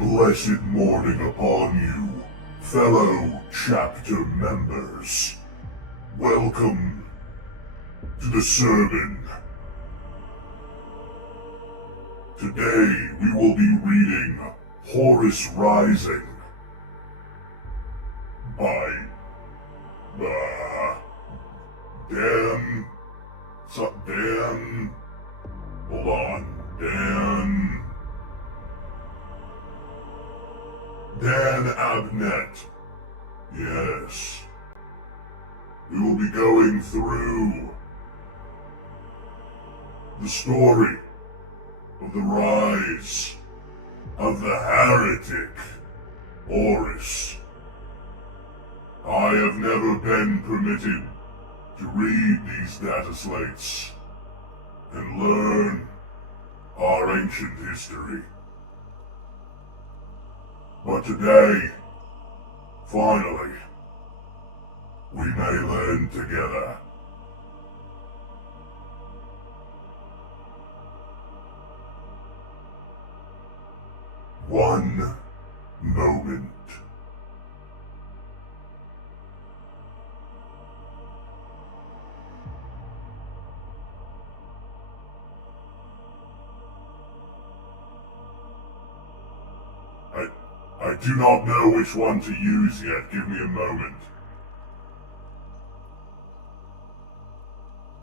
Blessed morning upon you, fellow chapter members. Welcome to the sermon. Today we will be reading Horus Rising by Dan. Hold on. Dan Abnett. Yes. We will be going through the story of the rise of the heretic, Horus. I have never been permitted to read these data slates and learn our ancient history. But today, finally, we may learn together. One moment. I do not know which one to use yet. Give me a moment.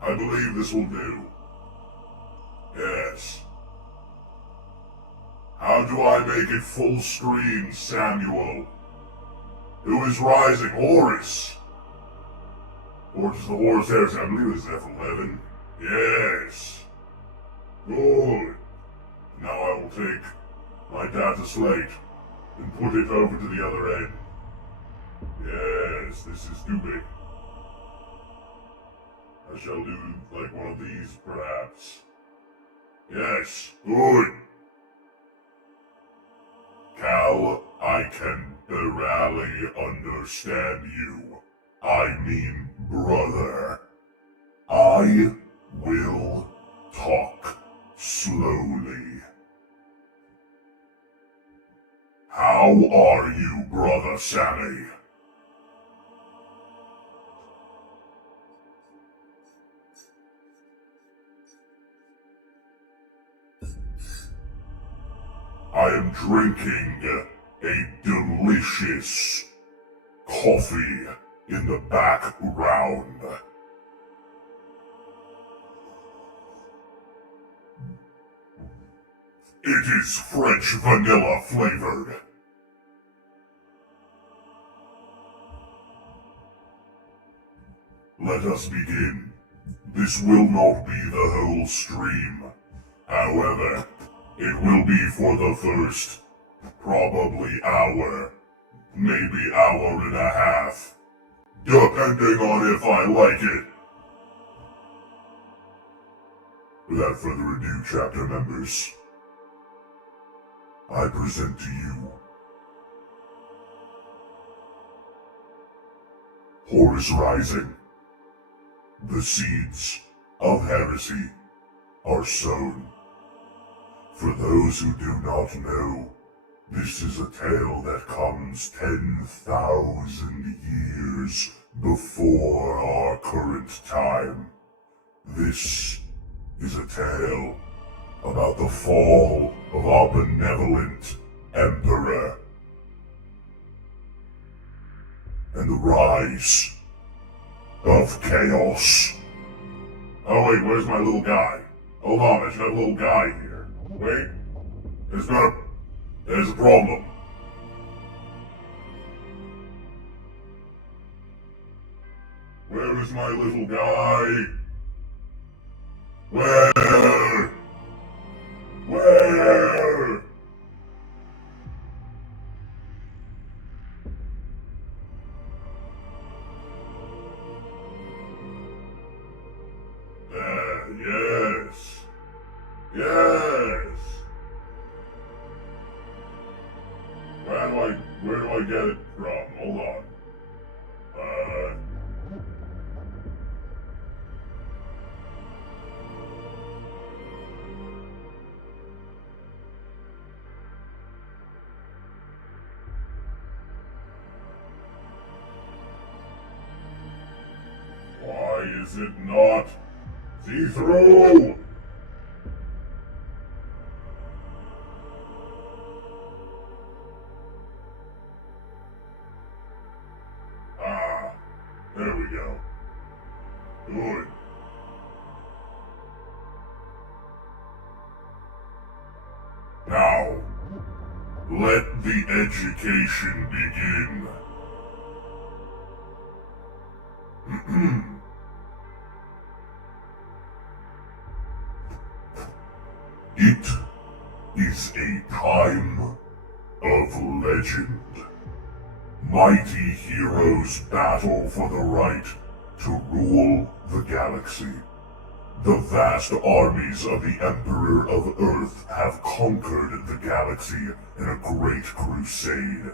I believe this will do. Yes. How do I make it full screen, Samuel? Who is rising? Horus! Horus is the Horus Heresy. I believe it's F11. Yes. Good. Now I will take my data slate and put it over to the other end. Yes, this is too big. I shall do like one of these, perhaps. Yes, good. Cal, I can barely understand you. I mean, brother. I will talk slowly. How are you, Brother Sammy? I am drinking a delicious coffee in the background. It is French vanilla flavored. Let us begin. This will not be the whole stream. However, it will be for the first, probably hour, maybe hour and a half, depending on if I like it. Without further ado, chapter members, I present to you Horus Rising. The seeds of heresy are sown. For those who do not know, this is a tale that comes 10,000 years before our current time. This is a tale about the fall of our benevolent emperor and the rise of chaos. Oh wait, where's my little guy? Hold on, I should have a little guy here. Wait, there's a problem. Where is my little guy? Where? Yes. Yes. Where do I get it from? Hold on. is it not? See through! Ah, there we go. Good. Now, let the education begin. It is a time of legend. Mighty heroes battle for the right to rule the galaxy. The vast armies of the Emperor of Earth have conquered the galaxy in a great crusade.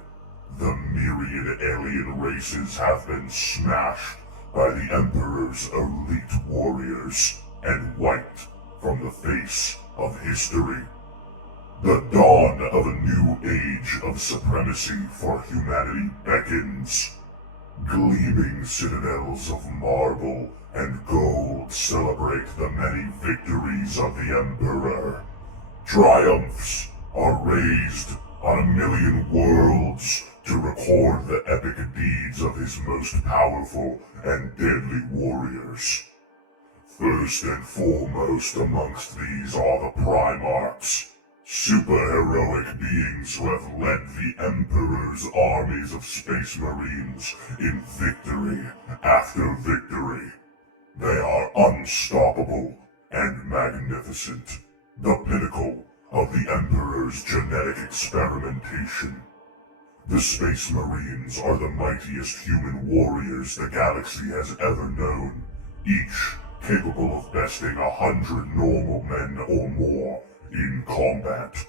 The myriad alien races have been smashed by the Emperor's elite warriors and wiped from the face of history. The dawn of a new age of supremacy for humanity beckons. Gleaming citadels of marble and gold celebrate the many victories of the Emperor. Triumphs are raised on 1,000,000 worlds to record the epic deeds of his most powerful and deadly warriors. First and foremost amongst these are the Primarchs, superheroic beings who have led the Emperor's armies of Space Marines in victory after victory. They are unstoppable and magnificent, the pinnacle of the Emperor's genetic experimentation. The Space Marines are the mightiest human warriors the galaxy has ever known, each capable of besting 100 normal men or more in combat.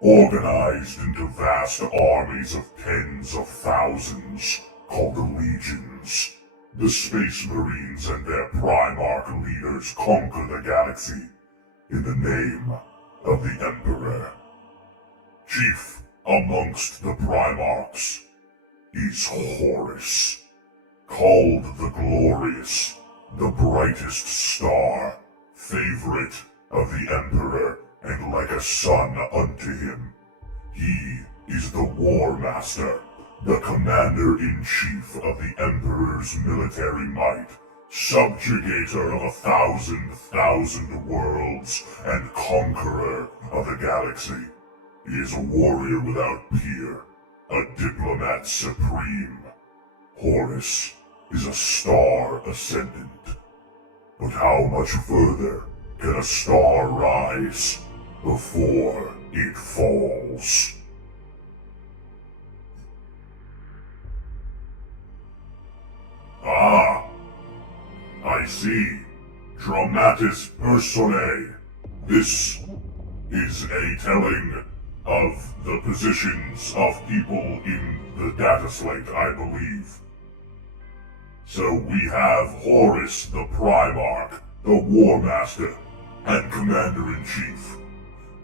Organized into vast armies of tens of thousands, called the Legions, the Space Marines and their Primarch leaders conquer the galaxy in the name of the Emperor. Chief amongst the Primarchs is Horus, called the Glorious, the brightest star, favorite of the Emperor and like a son unto him. He is the War Master, the Commander-in-Chief of the Emperor's military might, subjugator of 1,000 worlds, and conqueror of the galaxy. He is a warrior without peer, a diplomat supreme. Horus is a star ascendant. But how much further can a star rise before it falls? Ah, I see. Dramatis personae. This is a telling of the positions of people in the data slate, I believe. So we have Horus the Primarch, the War Master, and Commander-in-Chief.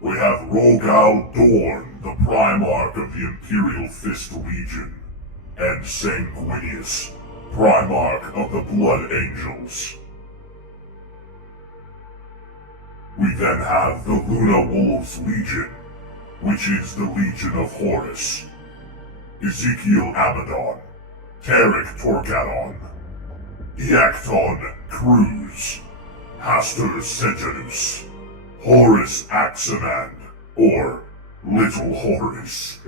We have Rogal Dorn, the Primarch of the Imperial Fist Legion, and Sanguinius, Primarch of the Blood Angels. We then have the Luna Wolves Legion, which is the Legion of Horus, Ezekiel Abaddon, Tarek Torgadon, Eacton Cruz, Hastur Sejanus, Horus Axamand, or Little Horus.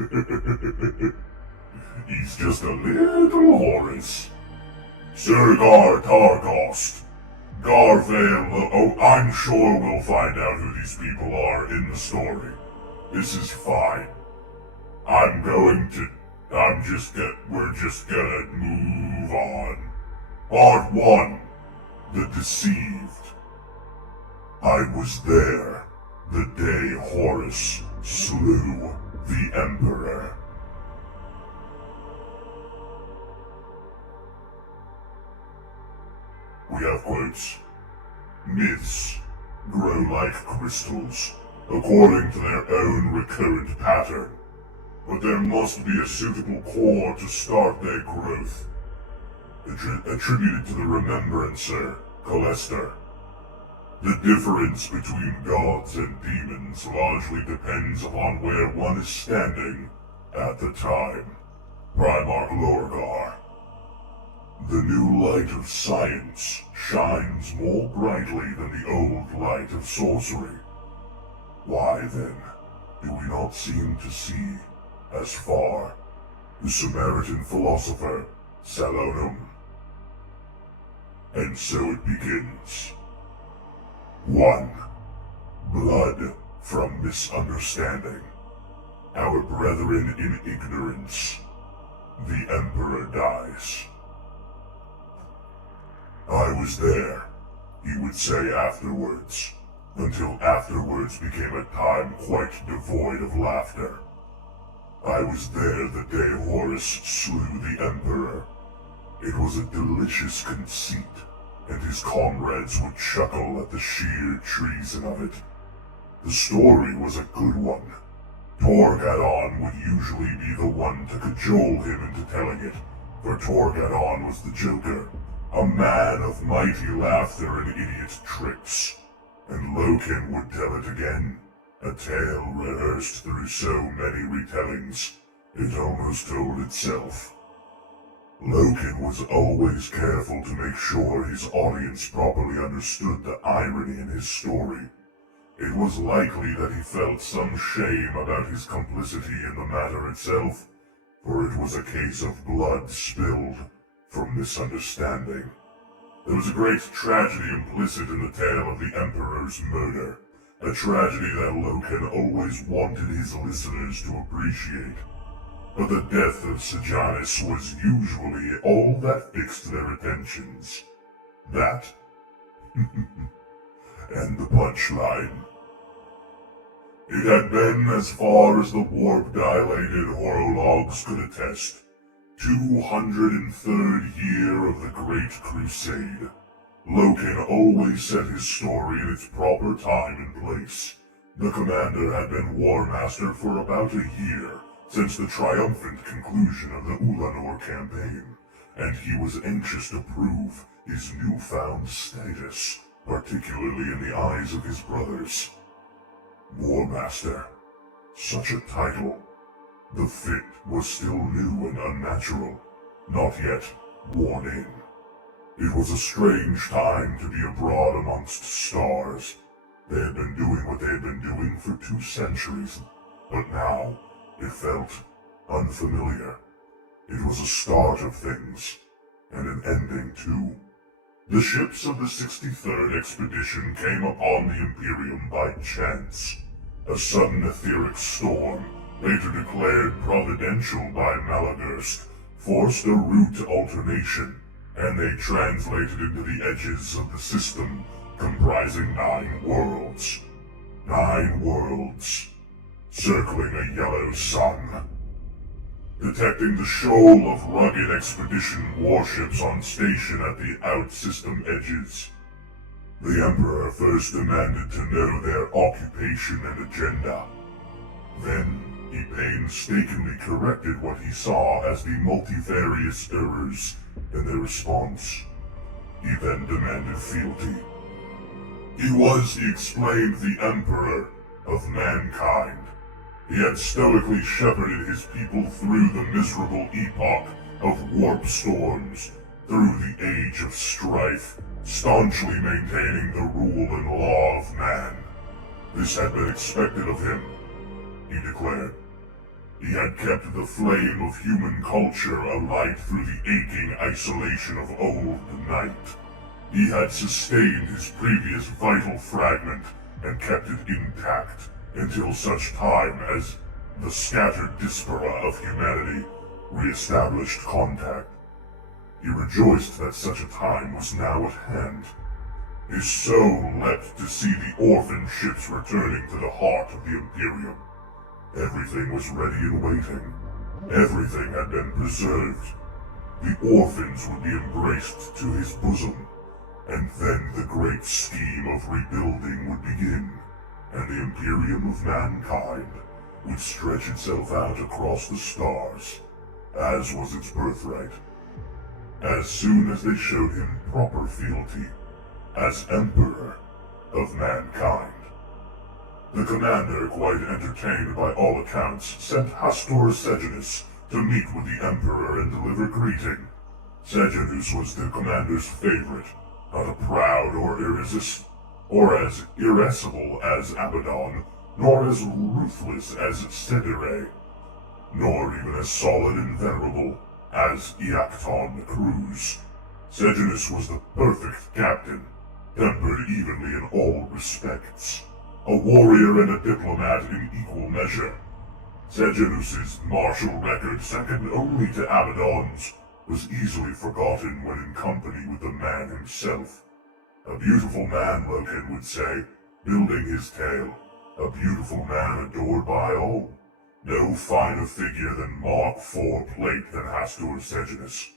He's just a little Horus. Sergar Targost, Garvale. I'm sure we'll find out who these people are in the story. This is fine. We're just gonna move on. Part 1. The Deceived. I was there the day Horus slew the Emperor. We have quotes. Myths grow like crystals, according to their own recurrent pattern, but there must be a suitable core to start their growth. attributed to the Remembrancer, Calester. The difference between gods and demons largely depends upon where one is standing at the time. Primarch Lorgar. The new light of science shines more brightly than the old light of sorcery. Why then do we not seem to see as far? The Samaritan philosopher, Salonum. And so it begins. 1. Blood from misunderstanding. Our brethren in ignorance. The Emperor dies. I was there, he would say afterwards, until afterwards became a time quite devoid of laughter. I was there the day Horus slew the Emperor. It was a delicious conceit, and his comrades would chuckle at the sheer treason of it. The story was a good one. Torgadon would usually be the one to cajole him into telling it, for Torgadon was the Joker, a man of mighty laughter and idiot tricks. And Loken would tell it again, a tale rehearsed through so many retellings, it almost told itself. Loken was always careful to make sure his audience properly understood the irony in his story. It was likely that he felt some shame about his complicity in the matter itself, for it was a case of blood spilled from misunderstanding. There was a great tragedy implicit in the tale of the Emperor's murder, a tragedy that Loken always wanted his listeners to appreciate. But the death of Sejanus was usually all that fixed their attentions. That, and the punchline. It had been as far as the warp-dilated horologs could attest. 203rd year of the Great Crusade. Loken always set his story in its proper time and place. The commander had been War Master for about a year, since the triumphant conclusion of the Ulanor campaign, and he was anxious to prove his newfound status, particularly in the eyes of his brothers. War Master. Such a title. The fit was still new and unnatural, not yet worn in. It was a strange time to be abroad amongst stars. They had been doing what they had been doing for 2 centuries, but now it felt unfamiliar. It was a start of things, and an ending too. The ships of the 63rd expedition came upon the Imperium by chance. A sudden etheric storm, later declared providential by Malagurst, forced a route alternation, and they translated into the edges of the system, comprising 9 worlds. 9 worlds, circling a yellow sun. Detecting the shoal of rugged expedition warships on station at the out-system edges, the Emperor first demanded to know their occupation and agenda. Then, he painstakingly corrected what he saw as the multifarious errors in their response. He then demanded fealty. He was, he explained, the Emperor of mankind. He had stoically shepherded his people through the miserable epoch of warp storms, through the age of strife, staunchly maintaining the rule and law of man. This had been expected of him, he declared. He had kept the flame of human culture alight through the aching isolation of old night. He had sustained his previous vital fragment and kept it intact until such time as the scattered diaspora of humanity re-established contact. He rejoiced that such a time was now at hand. His soul leapt to see the orphan ships returning to the heart of the Imperium. Everything was ready and waiting. Everything had been preserved. The orphans would be embraced to his bosom, and then the great scheme of rebuilding would begin, and the Imperium of mankind would stretch itself out across the stars, as was its birthright. as soon as they showed him proper fealty as Emperor of mankind. The commander, quite entertained by all accounts, sent Astartes to meet with the Emperor and deliver greeting. Sejanus was the commander's favorite, not a proud or as irascible as Abaddon, nor as ruthless as Cedere, nor even as solid and venerable as Iacton the Cruz. Sejanus was the perfect captain, tempered evenly in all respects. A warrior and a diplomat in equal measure. Sejanus's martial record, second only to Abaddon's, was easily forgotten when in company with the man himself. A beautiful man, Loken would say, building his tale. A beautiful man adored by all. No finer figure than Mark IV plate than Hastur Sejanus.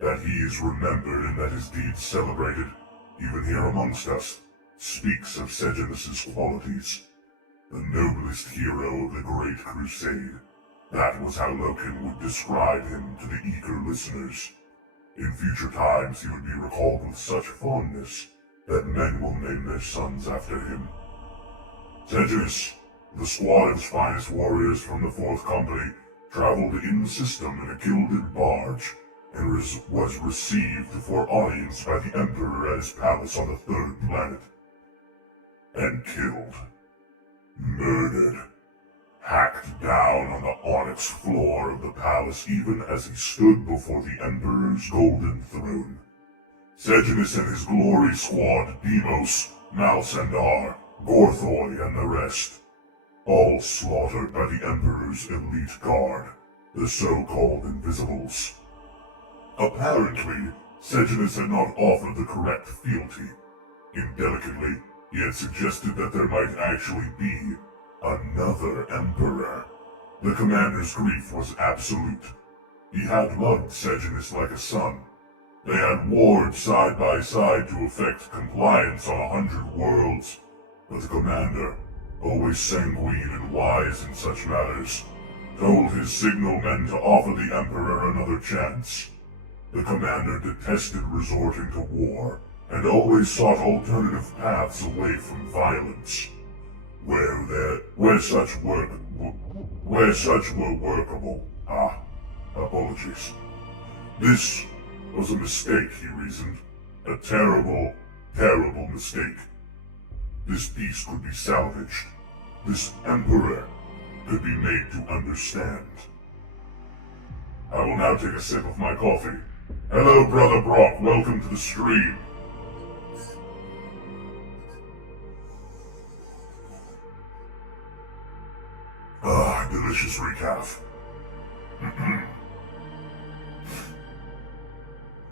That he is remembered and that his deeds celebrated, even here amongst us, speaks of Sejanus's qualities. The noblest hero of the Great Crusade. That was how Loken would describe him to the eager listeners. In future times he would be recalled with such fondness that men will name their sons after him. Sejanus, the squad of his finest warriors from the 4th Company, traveled in system in a gilded barge, and was received for audience by the Emperor at his palace on the 3rd planet. And killed. Murdered. Hacked down on the onyx floor of the palace even as he stood before the Emperor's golden throne. Sejanus and his glory squad, Deimos, Malsandar, Gorthoi, and the rest, all slaughtered by the Emperor's elite guard, the so-called Invisibles. Apparently, Sejanus had not offered the correct fealty. Indelicately, he had suggested that there might actually be another Emperor. The commander's grief was absolute. He had loved Sejanus like a son. They had warred side by side to effect compliance on 100 worlds, but the commander, always sanguine and wise in such matters, told his signalmen to offer the Emperor another chance. The commander detested resorting to war, and always sought alternative paths away from violence, where such were workable. Apologies. This was a mistake, he reasoned. A terrible, terrible mistake. This peace could be salvaged. This Emperor could be made to understand. I will now take a sip of my coffee. Hello, Brother Brock. Welcome to the stream. Delicious recaf.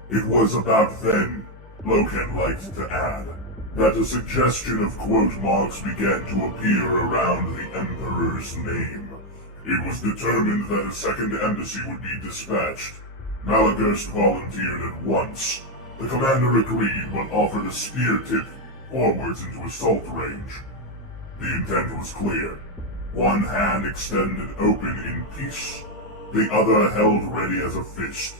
It was about then, Loken liked to add, that a suggestion of quote marks began to appear around the Emperor's name. It was determined that a second embassy would be dispatched. Malagurst volunteered at once. The commander agreed, but offered a spear tip forwards into assault range. The intent was clear. One hand extended open in peace, the other held ready as a fist.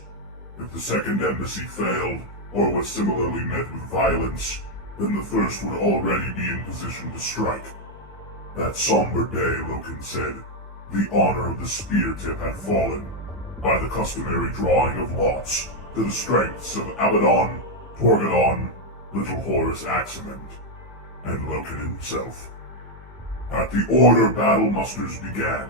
If the second embassy failed, or was similarly met with violence, then the first would already be in position to strike. That somber day, Loken said, the honor of the spear tip had fallen, by the customary drawing of lots, to the strengths of Abaddon, Torgadon, little Horus Axamund, and Loken himself. At the order battle musters began,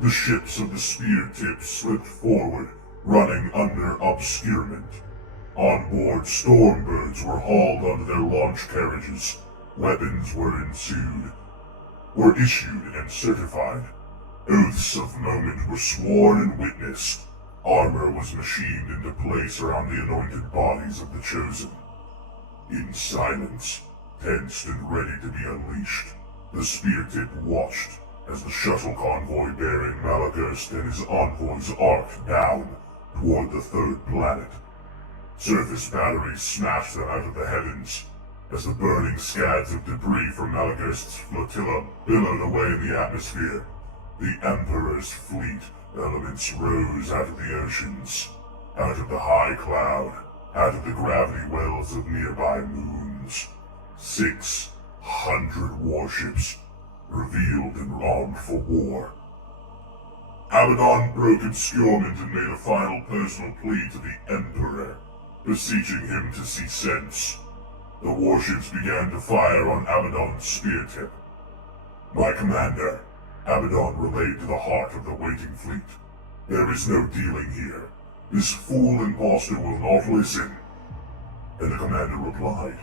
the ships of the spear tips slipped forward, running under obscurement. On board, stormbirds were hauled onto their launch carriages. Weapons were issued and certified. Oaths of moment were sworn and witnessed. Armor was machined into place around the anointed bodies of the chosen. In silence, tensed and ready to be unleashed, the spear tip watched as the shuttle convoy bearing Malagurst and his envoys arced down toward the 3rd planet. Surface batteries smashed them out of the heavens as the burning scads of debris from Malagurst's flotilla billowed away in the atmosphere. The Emperor's fleet elements rose out of the oceans. Out of the high cloud, out of the gravity wells of nearby moons, 600 warships, revealed and armed for war. Abaddon broke obscurement and made a final personal plea to the Emperor, beseeching him to see sense. The warships began to fire on Abaddon's spear tip. My commander, Abaddon relayed to the heart of the waiting fleet. There is no dealing here. This fool impostor will not listen. And the commander replied,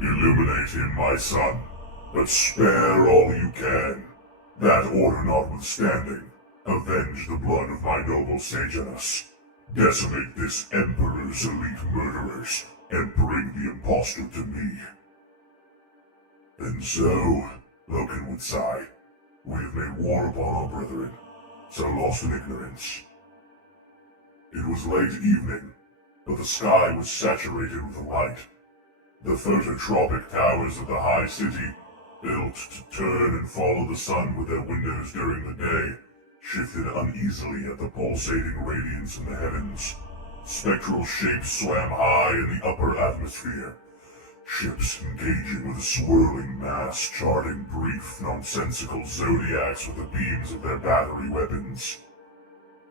Illuminate him, my son, but spare all you can. That order notwithstanding, avenge the blood of my noble Sejanus. Decimate this Emperor's elite murderers, and bring the impostor to me. And so, Loken would sigh, we have made war upon our brethren, so lost in ignorance. It was late evening, but the sky was saturated with light. The phototropic towers of the high city, built to turn and follow the sun with their windows during the day, shifted uneasily at the pulsating radiance in the heavens. Spectral shapes swam high in the upper atmosphere, ships engaging with a swirling mass, charting brief, nonsensical zodiacs with the beams of their battery weapons.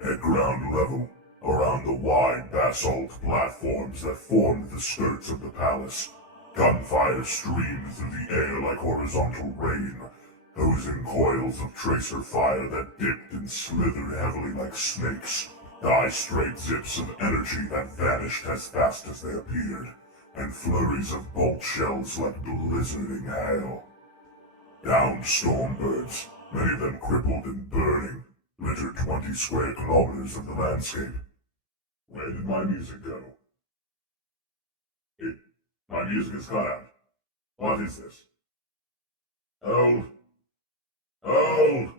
At ground level, around the wide basalt platforms that formed the skirts of the palace, gunfire streamed through the air like horizontal rain, hosing coils of tracer fire that dipped and slithered heavily like snakes, die-straight zips of energy that vanished as fast as they appeared, and flurries of bolt shells like blizzarding hail. Downed stormbirds, many of them crippled and burning, littered 20 square kilometers of the landscape. Where did my music go? My music is cut out. What is this? Hold! Hold!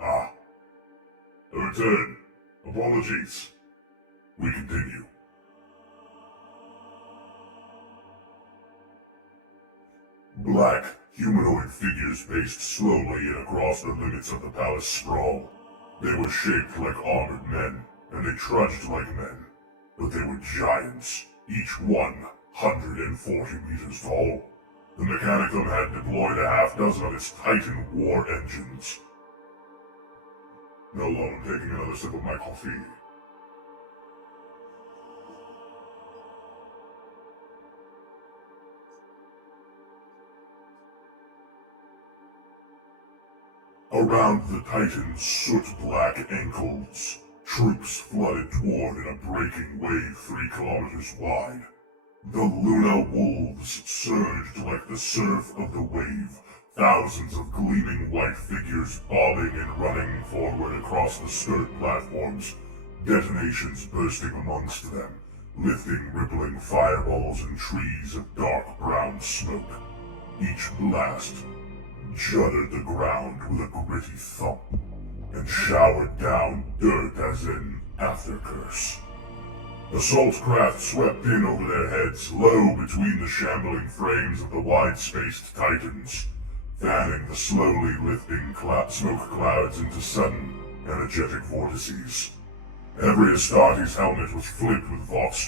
Ah. A return. Apologies. We continue. Black, humanoid figures paced slowly in across the limits of the palace sprawl. They were shaped like armored men, and they trudged like men, but they were giants, each 140 meters tall. The Mechanicum had deployed a half-dozen of its Titan war engines. No longer taking another sip of my coffee. Around the Titan's soot-black ankles, troops flooded toward in a breaking wave 3 kilometers wide. The Luna wolves surged like the surf of the wave, thousands of gleaming white figures bobbing and running forward across the skirt platforms, detonations bursting amongst them, lifting rippling fireballs and trees of dark brown smoke. Each blast juddered the ground with a gritty thump, and showered down dirt as in aftercurse. Assault craft swept in over their heads, low between the shambling frames of the wide-spaced Titans, fanning the slowly lifting smoke clouds into sudden, energetic vortices. Every Astartes helmet was filled with vox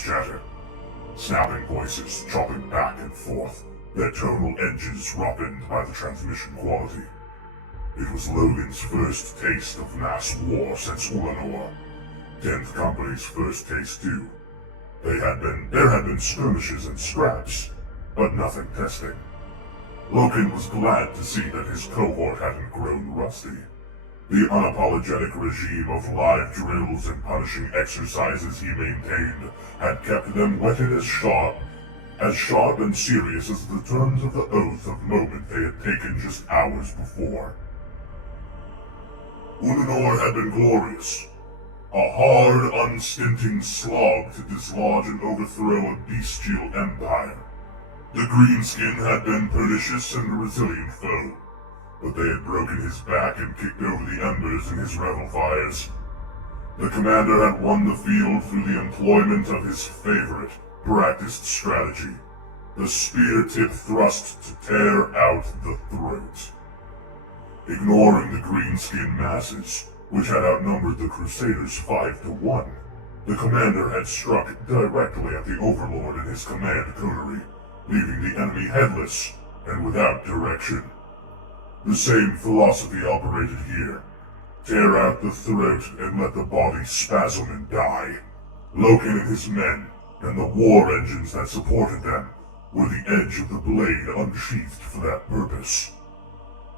chatter, snapping voices chopping back and forth, their tonal edges roughened by the transmission quality. It was Logan's first taste of mass war since Ulanor. 10th Company's first taste too. There had been skirmishes and scraps, but nothing testing. Logan was glad to see that his cohort hadn't grown rusty. The unapologetic regime of live drills and punishing exercises he maintained had kept them whetted as sharp and serious as the terms of the oath of moment they had taken just hours before. Ulanor had been glorious. A hard, unstinting slog to dislodge and overthrow a bestial empire. The Greenskin had been pernicious and a resilient foe, but they had broken his back and kicked over the embers in his revel fires. The commander had won the field through the employment of his favorite, practiced strategy, the spear-tip thrust to tear out the throat. Ignoring the green-skinned masses, which had outnumbered the Crusaders 5-1, the commander had struck directly at the Overlord and his command coterie, leaving the enemy headless and without direction. The same philosophy operated here. Tear out the throat and let the body spasm and die. Loken and his men, and the war engines that supported them, were the edge of the blade unsheathed for that purpose.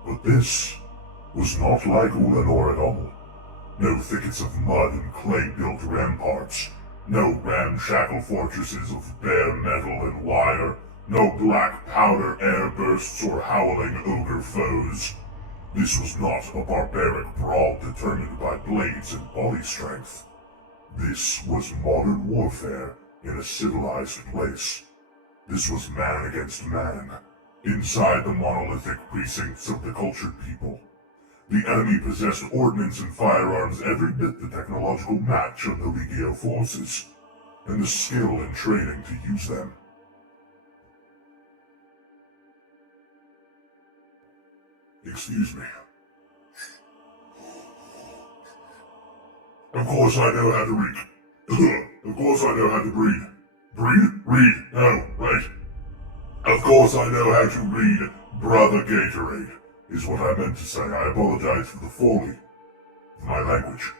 But this was not like Ulanor at all. No thickets of mud and clay-built ramparts, no ramshackle fortresses of bare metal and wire, no black powder airbursts or howling ogre foes. This was not a barbaric brawl determined by blades and body strength. This was modern warfare in a civilized place. This was man against man, inside the monolithic precincts of the cultured people. The enemy possessed ordnance and firearms every bit the technological match of the Legio forces, and the skill and training to use them. Excuse me. Of course I know how to read. Of course I know how to breathe. Breathe? Read. No, right. Of course I know how to read Brother Gatorade, is what I meant to say. I apologize for the folly of my language.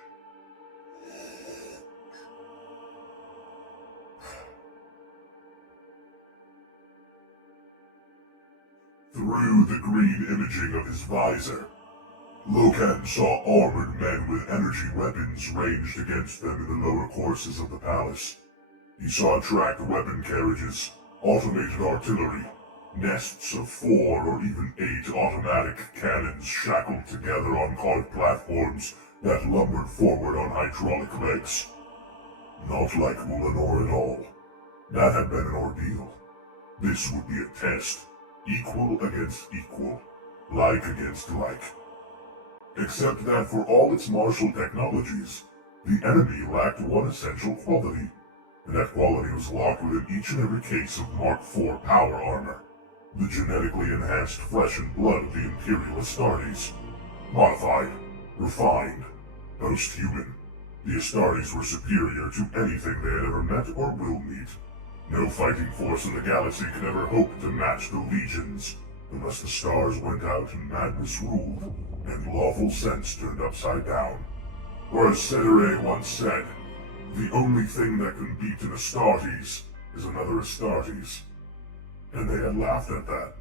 Through the green imaging of his visor, Loken saw armored men with energy weapons ranged against them in the lower courses of the palace. He saw tracked weapon carriages, automated artillery, nests of 4 or even 8 automatic cannons shackled together on carved platforms that lumbered forward on hydraulic legs. Not like Ulanor at all. That had been an ordeal. This would be a test. Equal against equal, like against like. Except that for all its martial technologies, the enemy lacked one essential quality, and that quality was locked within each and every case of Mark IV power armor, the genetically enhanced flesh and blood of the Imperial Astartes. Modified, refined, post-human, the Astartes were superior to anything they had ever met or will meet. No fighting force in the galaxy could ever hope to match the legions, unless the stars went out and madness ruled, and lawful sense turned upside down. Or as Cedere once said, the only thing that can beat an Astartes is another Astartes. And they had laughed at that.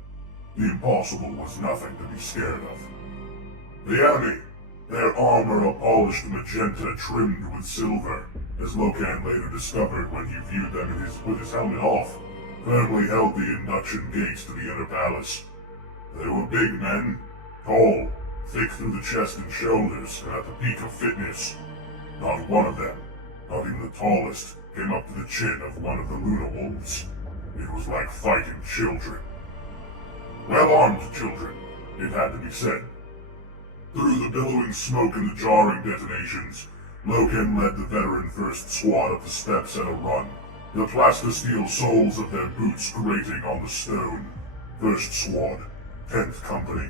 The impossible was nothing to be scared of. The enemy, their armor a polished magenta trimmed with silver, as Loken later discovered when he viewed them with his helmet off, firmly held the induction gates to the inner palace. They were big men, tall, thick through the chest and shoulders, and at the peak of fitness. Not one of them, not even the tallest, came up to the chin of one of the Luna Wolves. It was like fighting children. Well-armed children, it had to be said. Through the billowing smoke and the jarring detonations, Loken led the veteran first squad up the steps at a run, the plastisteel soles of their boots grating on the stone. First squad, 10th Company,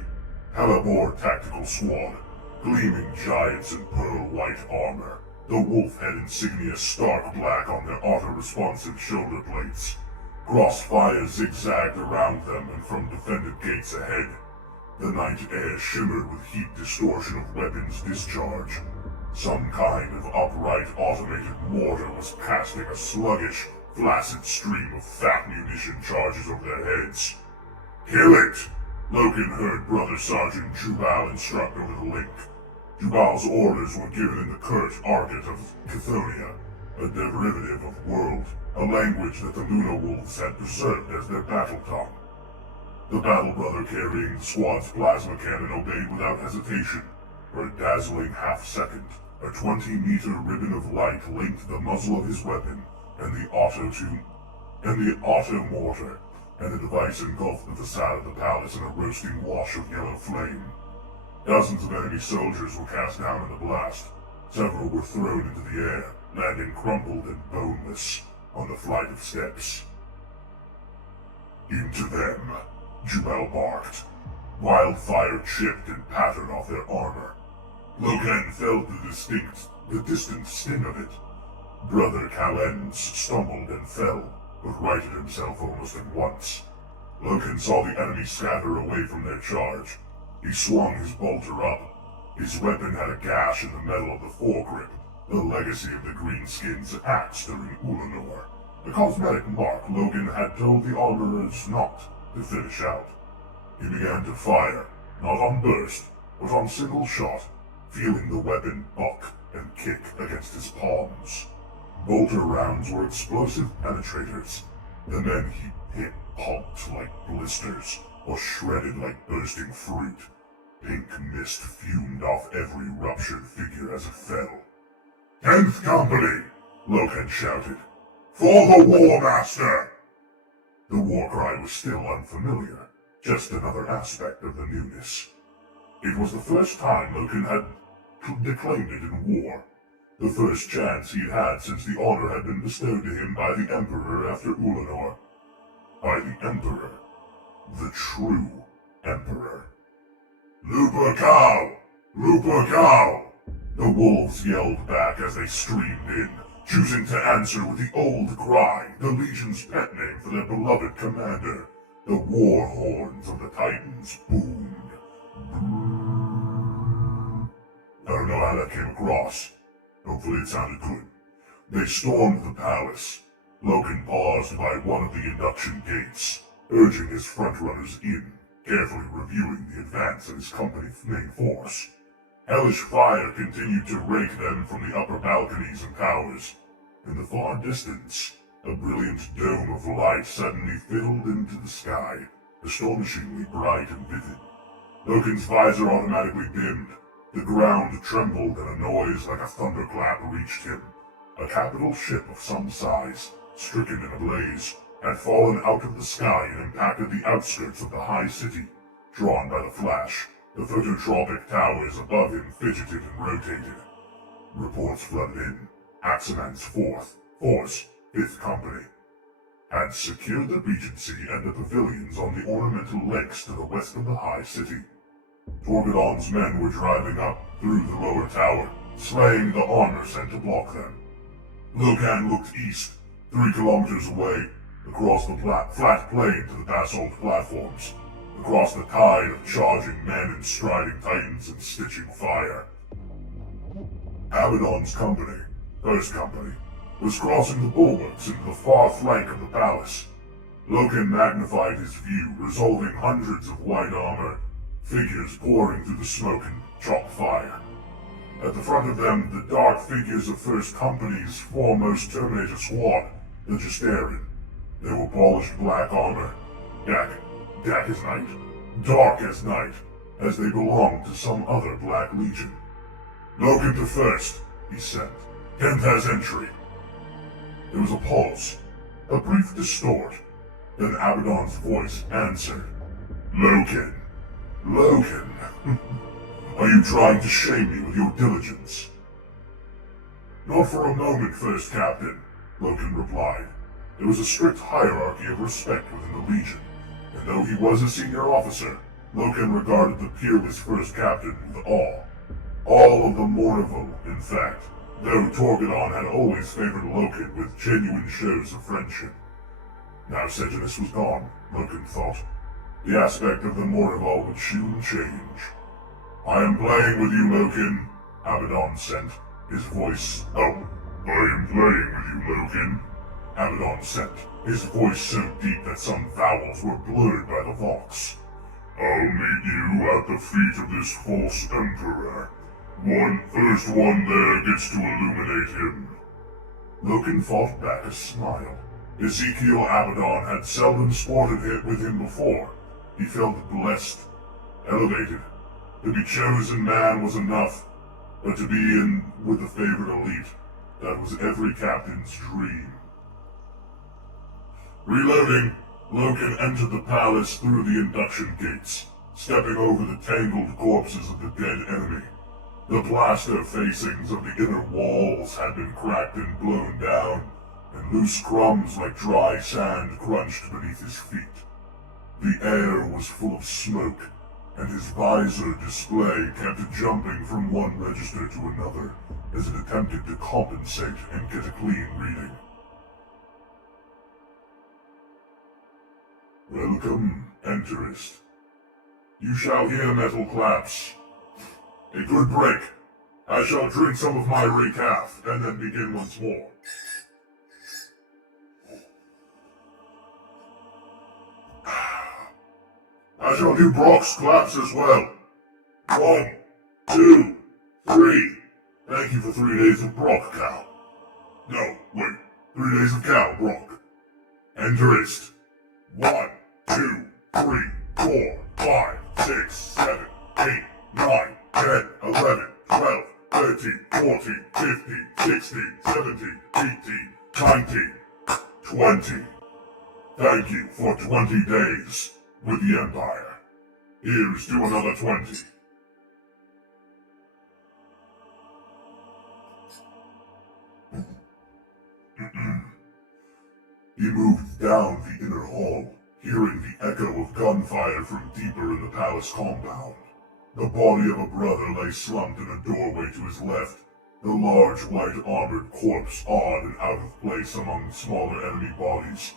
Hellebore Tactical Squad, gleaming giants in pearl-white armor, the wolf-head insignia stark black on their auto-responsive shoulder plates. Crossfire zigzagged around them and from defended gates ahead. The night air shimmered with heat distortion of weapons discharge. Some kind of upright automated mortar was casting a sluggish, flaccid stream of fat munition charges over their heads. "Kill it!" Loken heard Brother Sergeant Jubal instruct over the link. Jubal's orders were given in the curt argot of Chthoniya, a derivative of World, a language that the Luna Wolves had preserved as their battle tongue. The battle brother carrying the squad's plasma cannon obeyed without hesitation. For a dazzling half-second, a 20-meter ribbon of light linked the muzzle of his weapon and the auto-mortar, and the device engulfed the facade of the palace in a roasting wash of yellow flame. Dozens of enemy soldiers were cast down in the blast. Several were thrown into the air, landing crumpled and boneless on the flight of steps. "Into them," Jubal barked. Wildfire chipped and pattered off their armor. Loken felt the distant sting of it. Brother Caligandrius stumbled and fell, but righted himself almost at once. Loken saw the enemy scatter away from their charge. He swung his bolter up. His weapon had a gash in the metal of the foregrip, the legacy of the Greenskins' axe during Ulanor, a cosmetic mark Loken had told the armorers not to finish out. He began to fire, not on burst, but on single shot, feeling the weapon buck and kick against his palms. Bolter rounds were explosive penetrators. The men he hit popped like blisters, or shredded like bursting fruit. Pink mist fumed off every ruptured figure as it fell. 10th Company! Loken shouted. For the War Master! The war cry was still unfamiliar, just another aspect of the newness. It was the first time Loken had declaimed it in war, the first chance he'd had since the honor had been bestowed to him by the Emperor after Ulanor. By the Emperor. The true Emperor. Lupercal! Lupercal! The wolves yelled back as they streamed in, choosing to answer with the old cry, the Legion's pet name for their beloved commander. The war horns of the Titans boomed. I don't know how that came across. Hopefully it sounded good. They stormed the palace. Loken paused by one of the induction gates, urging his frontrunners in, carefully reviewing the advance of his company's main force. Hellish fire continued to rake them from the upper balconies and towers. In the far distance, a brilliant dome of light suddenly filled into the sky, astonishingly bright and vivid. Loken's visor automatically dimmed. The ground trembled and a noise like a thunderclap reached him. A capital ship of some size, stricken in a blaze, had fallen out of the sky and impacted the outskirts of the high city. Drawn by the flash, the phototropic towers above him fidgeted and rotated. Reports flooded in. Axeman's 4th, 5th Company had secured the Regency and the pavilions on the ornamental lakes to the west of the high city. Torgadon's men were driving up through the lower tower, slaying the armor sent to block them. Loken looked east, 3 kilometers away, across the flat plain to the basalt platforms, across the tide of charging men and striding titans and stitching fire. Abaddon's company, 1st Company, was crossing the bulwarks into the far flank of the palace. Loken magnified his view, resolving hundreds of white armor, figures pouring through the smoke and chalk fire. At the front of them, the dark figures of 1st Company's foremost Terminator squad, the Justarian. They were polished black armor, dark as night, as they belonged to some other Black Legion. Loken to 1st, he sent. 10th has entry. There was a pause, a brief distort, then Abaddon's voice answered. Loken. Are you trying to shame me with your diligence? Not for a moment, 1st Captain, Loken replied. There was a strict hierarchy of respect within the Legion, and though he was a senior officer, Loken regarded the peerless 1st Captain with awe. All of the Mournival, in fact, though Torgadon had always favored Loken with genuine shows of friendship. Now Sejanus was gone, Loken thought. The aspect of the Mournival would soon change. I am playing with you, Loken, Abaddon sent, his voice... Oh, I am playing with you, Loken, Abaddon sent, his voice so deep that some vowels were blurred by the vox. I'll meet you at the feet of this false emperor. First one there gets to illuminate him. Loken fought back a smile. Ezekiel Abaddon had seldom sported it with him before. He felt blessed, elevated. To be chosen man was enough, but to be in with the favored elite, that was every captain's dream. Reloading, Loken entered the palace through the induction gates, stepping over the tangled corpses of the dead enemy. The plaster facings of the inner walls had been cracked and blown down, and loose crumbs like dry sand crunched beneath his feet. The air was full of smoke, and his visor display kept jumping from one register to another as it attempted to compensate and get a clean reading. Welcome, Enterist. You shall hear metal claps. A good break. I shall drink some of my recaf, and then begin once more. I shall do Brock's claps as well. 1, 2, 3. Thank you for 3 days of Brock, Cal. No, wait. 3 days of Cal, Brock. Enterist. 1, 2, 3, 4, 5, 6, 7, 8, 9, 10, 11, 12, 13, 14, 15, 16, 17, 18, 19, 20. Thank you for 20 days with the Empire. Here's to another 20. He moved down the inner hall, hearing the echo of gunfire from deeper in the palace compound. The body of a brother lay slumped in a doorway to his left, the large white armored corpse odd and out of place among smaller enemy bodies.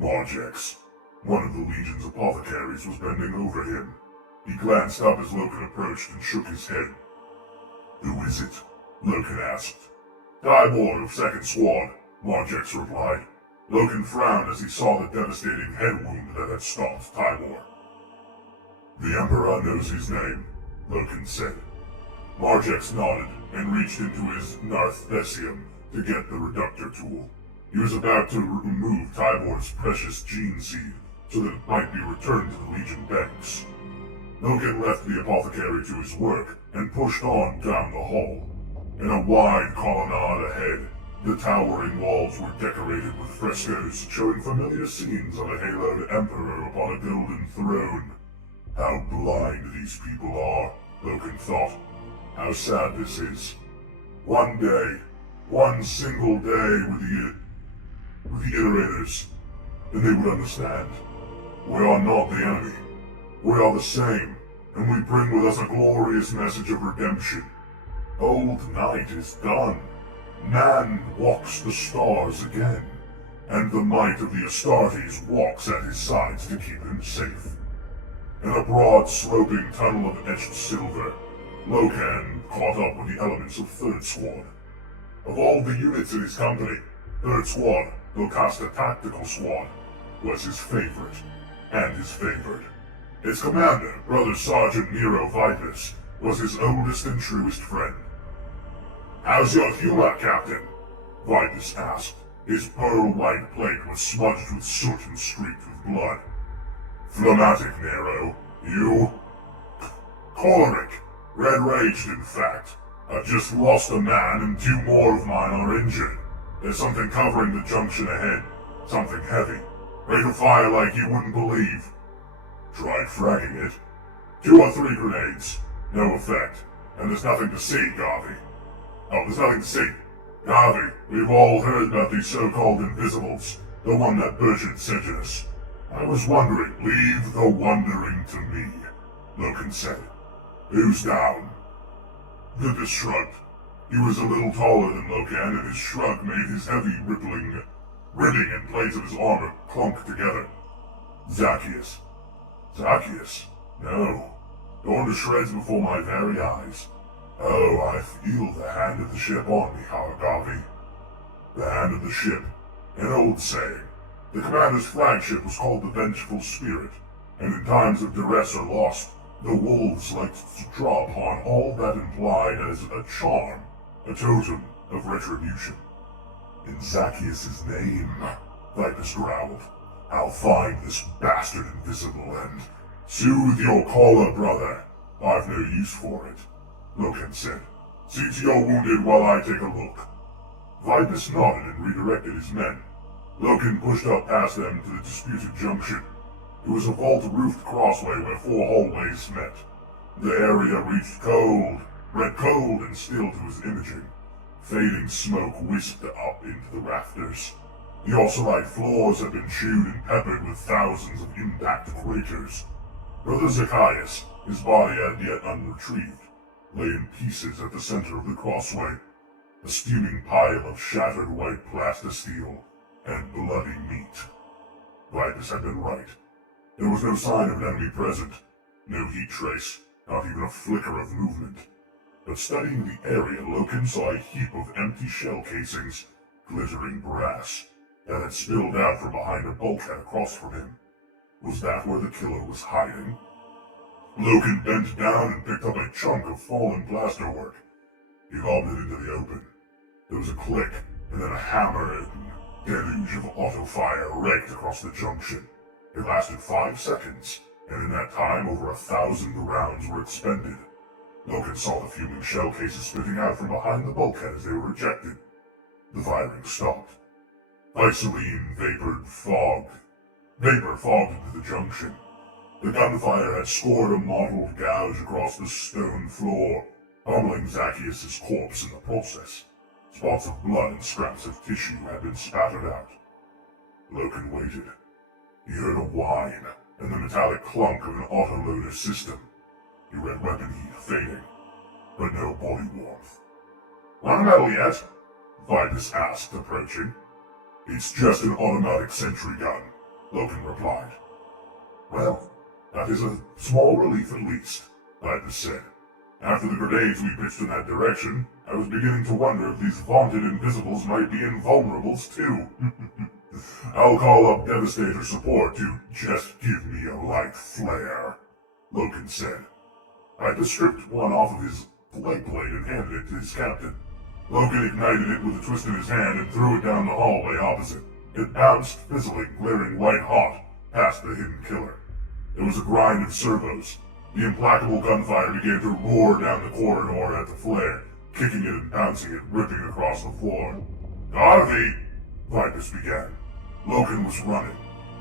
Margex, one of the Legion's apothecaries, was bending over him. He glanced up as Loken approached and shook his head. "Who is it?" Loken asked. "Tybor of 2nd Squad," Margex replied. Loken frowned as he saw the devastating head wound that had stopped Tybor. "The Emperor knows his name," Loken said. Margex nodded and reached into his Narthesium to get the reductor tool. He was about to remove Tybor's precious gene seed so that it might be returned to the Legion banks. Loken left the apothecary to his work and pushed on down the hall. In a wide colonnade ahead, the towering walls were decorated with frescoes showing familiar scenes of a haloed emperor upon a golden throne. How blind these people are, Loken thought. How sad this is. One day, one single day with the iterators, then they would understand. We are not the enemy. We are the same, and we bring with us a glorious message of redemption. Old night is done. Man walks the stars again, and the might of the Astartes walks at his sides to keep him safe. In a broad, sloping tunnel of etched silver, Loken caught up with the elements of 3rd Squad. Of all the units in his company, 3rd Squad, though cast a tactical squad, was his favorite, and his favored. Its commander, Brother Sergeant Nero Vitus, was his oldest and truest friend. "How's your humor, Captain?" Vitus asked. His pearl-white plate was smudged with soot and streaked with blood. "Phlegmatic, Nero. You?" "Choleric. Red-raged, in fact. I've just lost a man and 2 more of mine are injured. There's something covering the junction ahead. Something heavy. Rate of fire like you wouldn't believe." "Tried fragging it?" 2 or 3 grenades. No effect. And there's nothing to see, Garvey. Oh, there's nothing to see. Garvey, we've all heard about these so-called Invisibles. The one that butchered Sejanus. I was wondering. "Leave the wondering to me," Loken said. "Who's down?" Vitus shrugged. He was a little taller than Loken, and his shrug made his heavy ribbing and plates of his armor clunk together. "Zacchaeus." "Zacchaeus? No. Torn to shreds before my very eyes. Oh, I feel the hand of the ship on me, Garvey. The hand of the ship. An old saying. The commander's flagship was called the Vengeful Spirit, and in times of duress or loss, the wolves liked to draw upon all that implied as a charm, a totem of retribution. In Zacchaeus' name, Vitus growled, I'll find this bastard invisible and soothe your choler, brother. I've no use for it, Loken said. See to your wounded while I take a look. Vitus nodded and redirected his men. Loken pushed up past them to the disputed junction. It was a vault-roofed crossway where 4 hallways met. The area reached red cold and still to his imaging. Fading smoke whisked up into the rafters. The oscillite floors had been chewed and peppered with thousands of impact craters. Brother Zacchaeus, his body as yet unretrieved, lay in pieces at the center of the crossway, a steaming pile of shattered white plastisteel and bloody meat. Vitus had been right. There was no sign of an enemy present, no heat trace, not even a flicker of movement. But studying the area, Loken saw a heap of empty shell casings, glittering brass, that had spilled out from behind a bulkhead across from him. Was that where the killer was hiding? Loken bent down and picked up a chunk of fallen plasterwork. He lobbed it into the open. There was a click, and then a hammer and deluge of auto fire raked across the junction. It lasted 5 seconds, and in that time over 1,000 rounds were expended. Loken saw the fuming shell cases spitting out from behind the bulkhead as they were ejected. The firing stopped. Visceline vapor fogged into the junction. The gunfire had scored a mottled gouge across the stone floor, pummeling Zacchaeus' corpse in the process. Spots of blood and scraps of tissue had been spattered out. Loken waited. He heard a whine and the metallic clunk of an autoloader system. He read weapon heat fading, but no body warmth. "Run metal yet?" Vitus asked, approaching. "It's just an automatic sentry gun," Loken replied. "Well, that is a small relief at least," Vitus said. "After the grenades we pitched in that direction, I was beginning to wonder if these vaunted invisibles might be invulnerables too." "I'll call up Devastator support to just give me a light flare," Loken said. Vitus stripped one off of his leg plate and handed it to his captain. Loken ignited it with a twist in his hand and threw it down the hallway opposite. It bounced, fizzling, glaring white-hot, past the hidden killer. There was a grind of servos. The implacable gunfire began to roar down the corridor at the flare, kicking it and bouncing it, ripping across the floor. "Garvey!" Vitus began. Loken was running.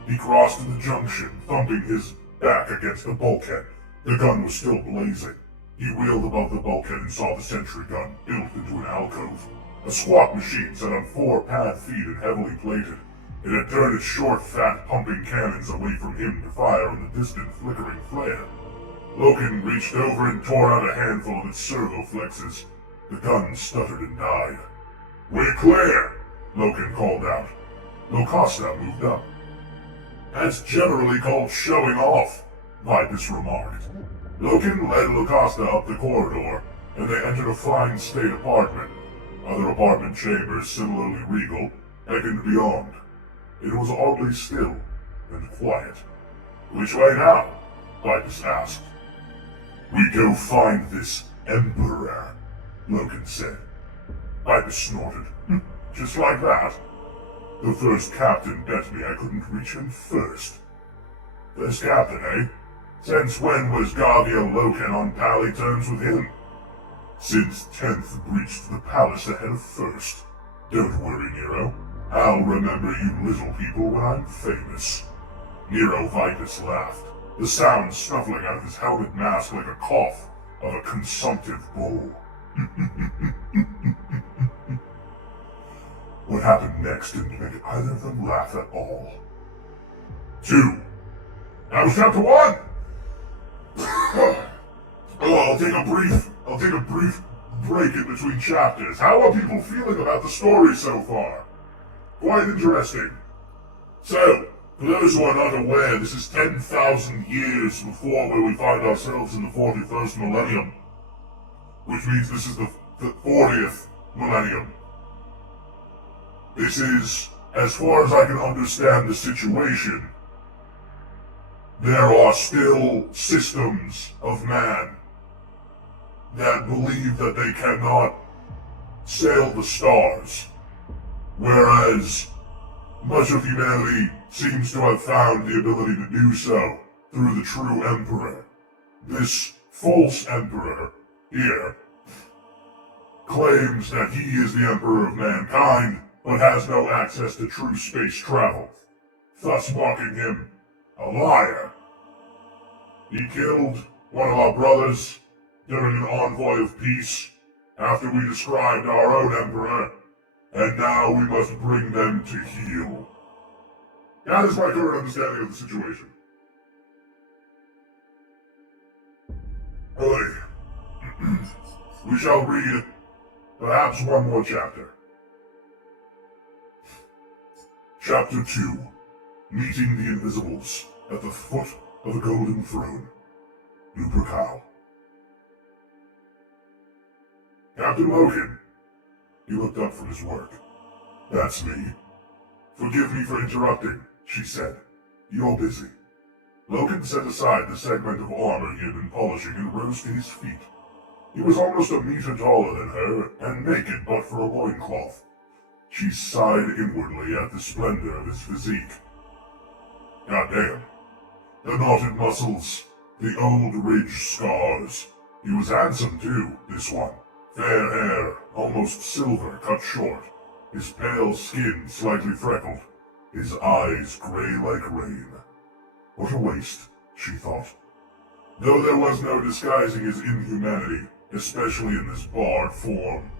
He crossed to the junction, thumping his back against the bulkhead. The gun was still blazing. He wheeled above the bulkhead and saw the sentry gun built into an alcove. A squat machine set on 4 pad feet and heavily plated. It had turned its short, fat, pumping cannons away from him to fire on the distant, flickering flare. Loken reached over and tore out a handful of its servo flexes. The gun stuttered and died. "We're clear!" Loken called out. Locosta moved up. "That's generally called showing off," Vitus remarked. Loken led Locosta up the corridor, and they entered a fine state apartment. Other apartment chambers, similarly regal, beckoned beyond. It was oddly still and quiet. "Which way now?" Vitus asked. "We go find this Emperor," Loken said. Vitus snorted. "Just like that? The first captain bet me I couldn't reach him first." "First captain, eh? Since when was Garvia Loken on pally terms with him?" "Since 10th breached the palace ahead of 1st. Don't worry, Nero. I'll remember you little people when I'm famous." Nero Vitus laughed, the sound snuffling out of his helmet mask like a cough of a consumptive bull. What happened next didn't make either of them laugh at all. 2. That was chapter 1! I'll take a brief break in between chapters. How are people feeling about the story so far? Quite interesting. So, for those who are not aware, this is 10,000 years before where we find ourselves in the 41st millennium, which means this is the 40th millennium. This is, as far as I can understand the situation, there are still systems of man that believe that they cannot sail the stars, whereas much of humanity seems to have found the ability to do so through the true Emperor. This false Emperor here claims that he is the Emperor of mankind, but has no access to true space travel, thus marking him a liar. He killed one of our brothers during an envoy of peace after we described our own Emperor, and now we must bring them to heel. That is my current understanding of the situation. We shall read perhaps one more chapter. Chapter 2. Meeting the Invisibles at the foot of a golden throne. Lupercal. Captain Logan. He looked up from his work. That's me. Forgive me for interrupting, she said. You're busy. Logan set aside the segment of armor he had been polishing and rose to his feet. He was almost a meter taller than her, and naked but for a loincloth. She sighed inwardly at the splendor of his physique. Goddamn. The knotted muscles, the old ridge scars. He was handsome too, this one. Fair hair, almost silver, cut short. His pale skin slightly freckled. His eyes gray like rain. What a waste, she thought. Though there was no disguising his inhumanity, especially in this barred form.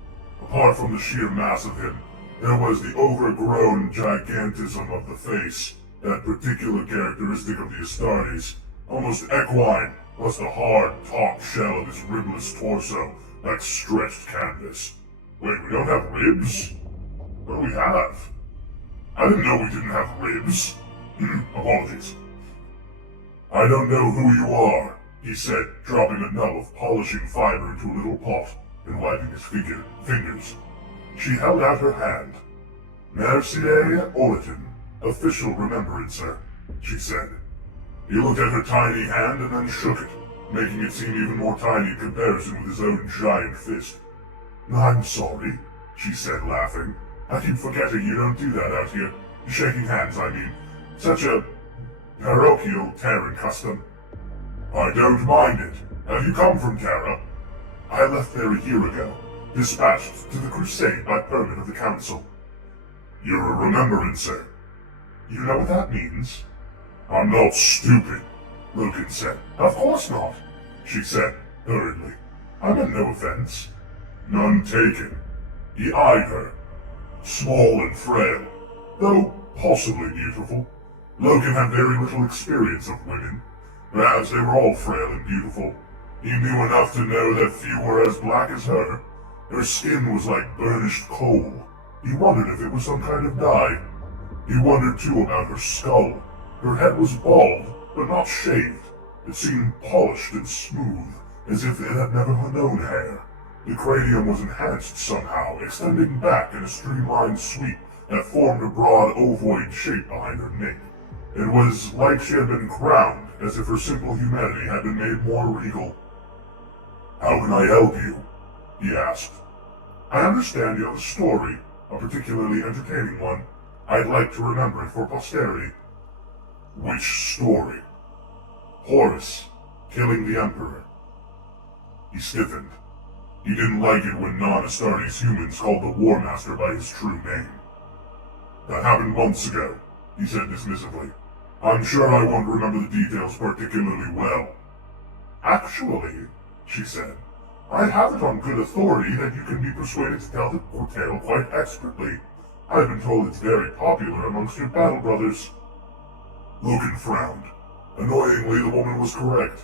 Apart from the sheer mass of him, there was the overgrown gigantism of the face, that particular characteristic of the Astartes, almost equine, plus the hard top shell of his ribless torso, like stretched canvas. Wait, we don't have ribs? What do we have? I didn't know we didn't have ribs. Apologies. I don't know who you are, he said, dropping a nub of polishing fiber into a little pot and wiping his fingers. She held out her hand. Mercier Olatin, official remembrancer, she said. He looked at her tiny hand and then shook it, making it seem even more tiny in comparison with his own giant fist. I'm sorry, she said, laughing. I keep forgetting you don't do that out here. Shaking hands, I mean. Such a parochial Terran custom. I don't mind it. Have you come from Terra? I left there a year ago, dispatched to the Crusade by permit of the Council. You're a remembrancer. You know what that means? I'm not stupid, Logan said. Of course not, she said, hurriedly. I meant no offense. None taken. He eyed her. Small and frail, though possibly beautiful. Logan had very little experience of women. Perhaps they were all frail and beautiful. He knew enough to know that few were as black as her. Her skin was like burnished coal. He wondered if it was some kind of dye. He wondered too about her skull. Her head was bald, but not shaved. It seemed polished and smooth, as if it had never known hair. The cranium was enhanced somehow, extending back in a streamlined sweep that formed a broad ovoid shape behind her nape. It was like she had been crowned, as if her simple humanity had been made more regal. How can I help you? He asked. I understand you have a story, a particularly entertaining one. I'd like to remember it for posterity. Which story? Horus, killing the Emperor. He stiffened. He didn't like it when non-Astartes humans called the War Master by his true name. That happened months ago, he said dismissively. I'm sure I won't remember the details particularly well. Actually, she said, I have it on good authority that you can be persuaded to tell the tale quite expertly. I've been told it's very popular amongst your battle brothers. Logan frowned. Annoyingly, the woman was correct.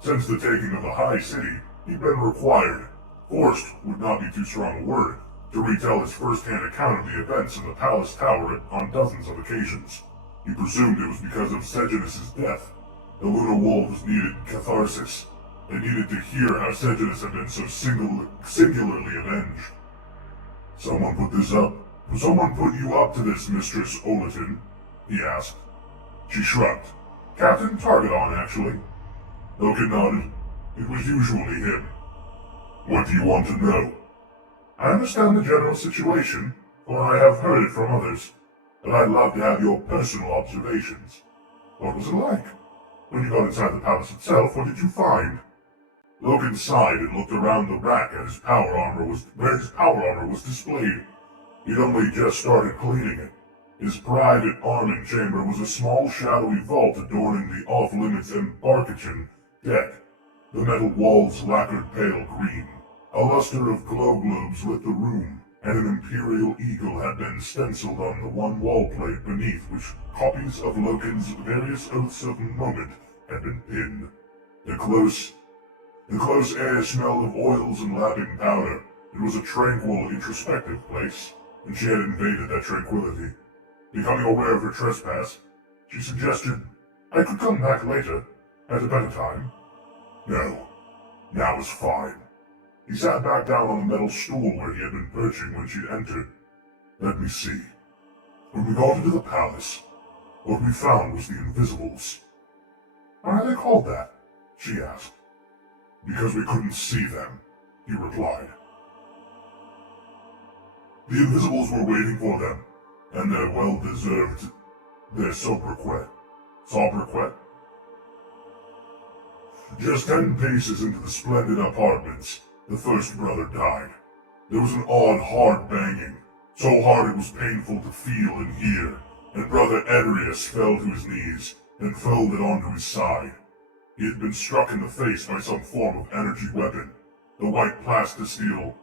Since the taking of the High City, he'd been required, forced would not be too strong a word, to retell his first-hand account of the events in the palace tower on dozens of occasions. He presumed it was because of Sejanus' death. The Luna Wolves needed catharsis. They needed to hear how Sejanus had been so singularly avenged. Someone put this up. Someone put you up to this, Mistress Olatin? He asked. She shrugged. Captain Targadon, actually. Logan nodded. It was usually him. What do you want to know? I understand the general situation, for I have heard it from others, but I'd love to have your personal observations. What was it like? When you got inside the palace itself, what did you find? Logan sighed and looked around the rack at where his power armor was displayed. He'd only just started cleaning it. His private arming chamber was a small shadowy vault adorning the off-limits embarkation deck. The metal walls lacquered pale green. A luster of glow globes lit the room, and an imperial eagle had been stenciled on the one wall plate beneath which copies of Logan's various oaths of moment had been pinned. The close, The close air smelled of oils and lapping powder. It was a tranquil, introspective place, and she had invaded that tranquility. Becoming aware of her trespass, she suggested I could come back later, at a better time. No, now is fine. He sat back down on the metal stool where he had been perching when she'd entered. Let me see. When we got into the palace, what we found was the Invisibles. Why are they called that? She asked. Because we couldn't see them, he replied. The Invisibles were waiting for them, and their well-deserved, their sobriquet. Sobriquet? Just 10 paces into the splendid apartments, the first brother died. There was an odd, hard banging, so hard it was painful to feel and hear, and Brother Edrius fell to his knees, and folded onto his side. He had been struck in the face by some form of energy weapon. The white plastisteel,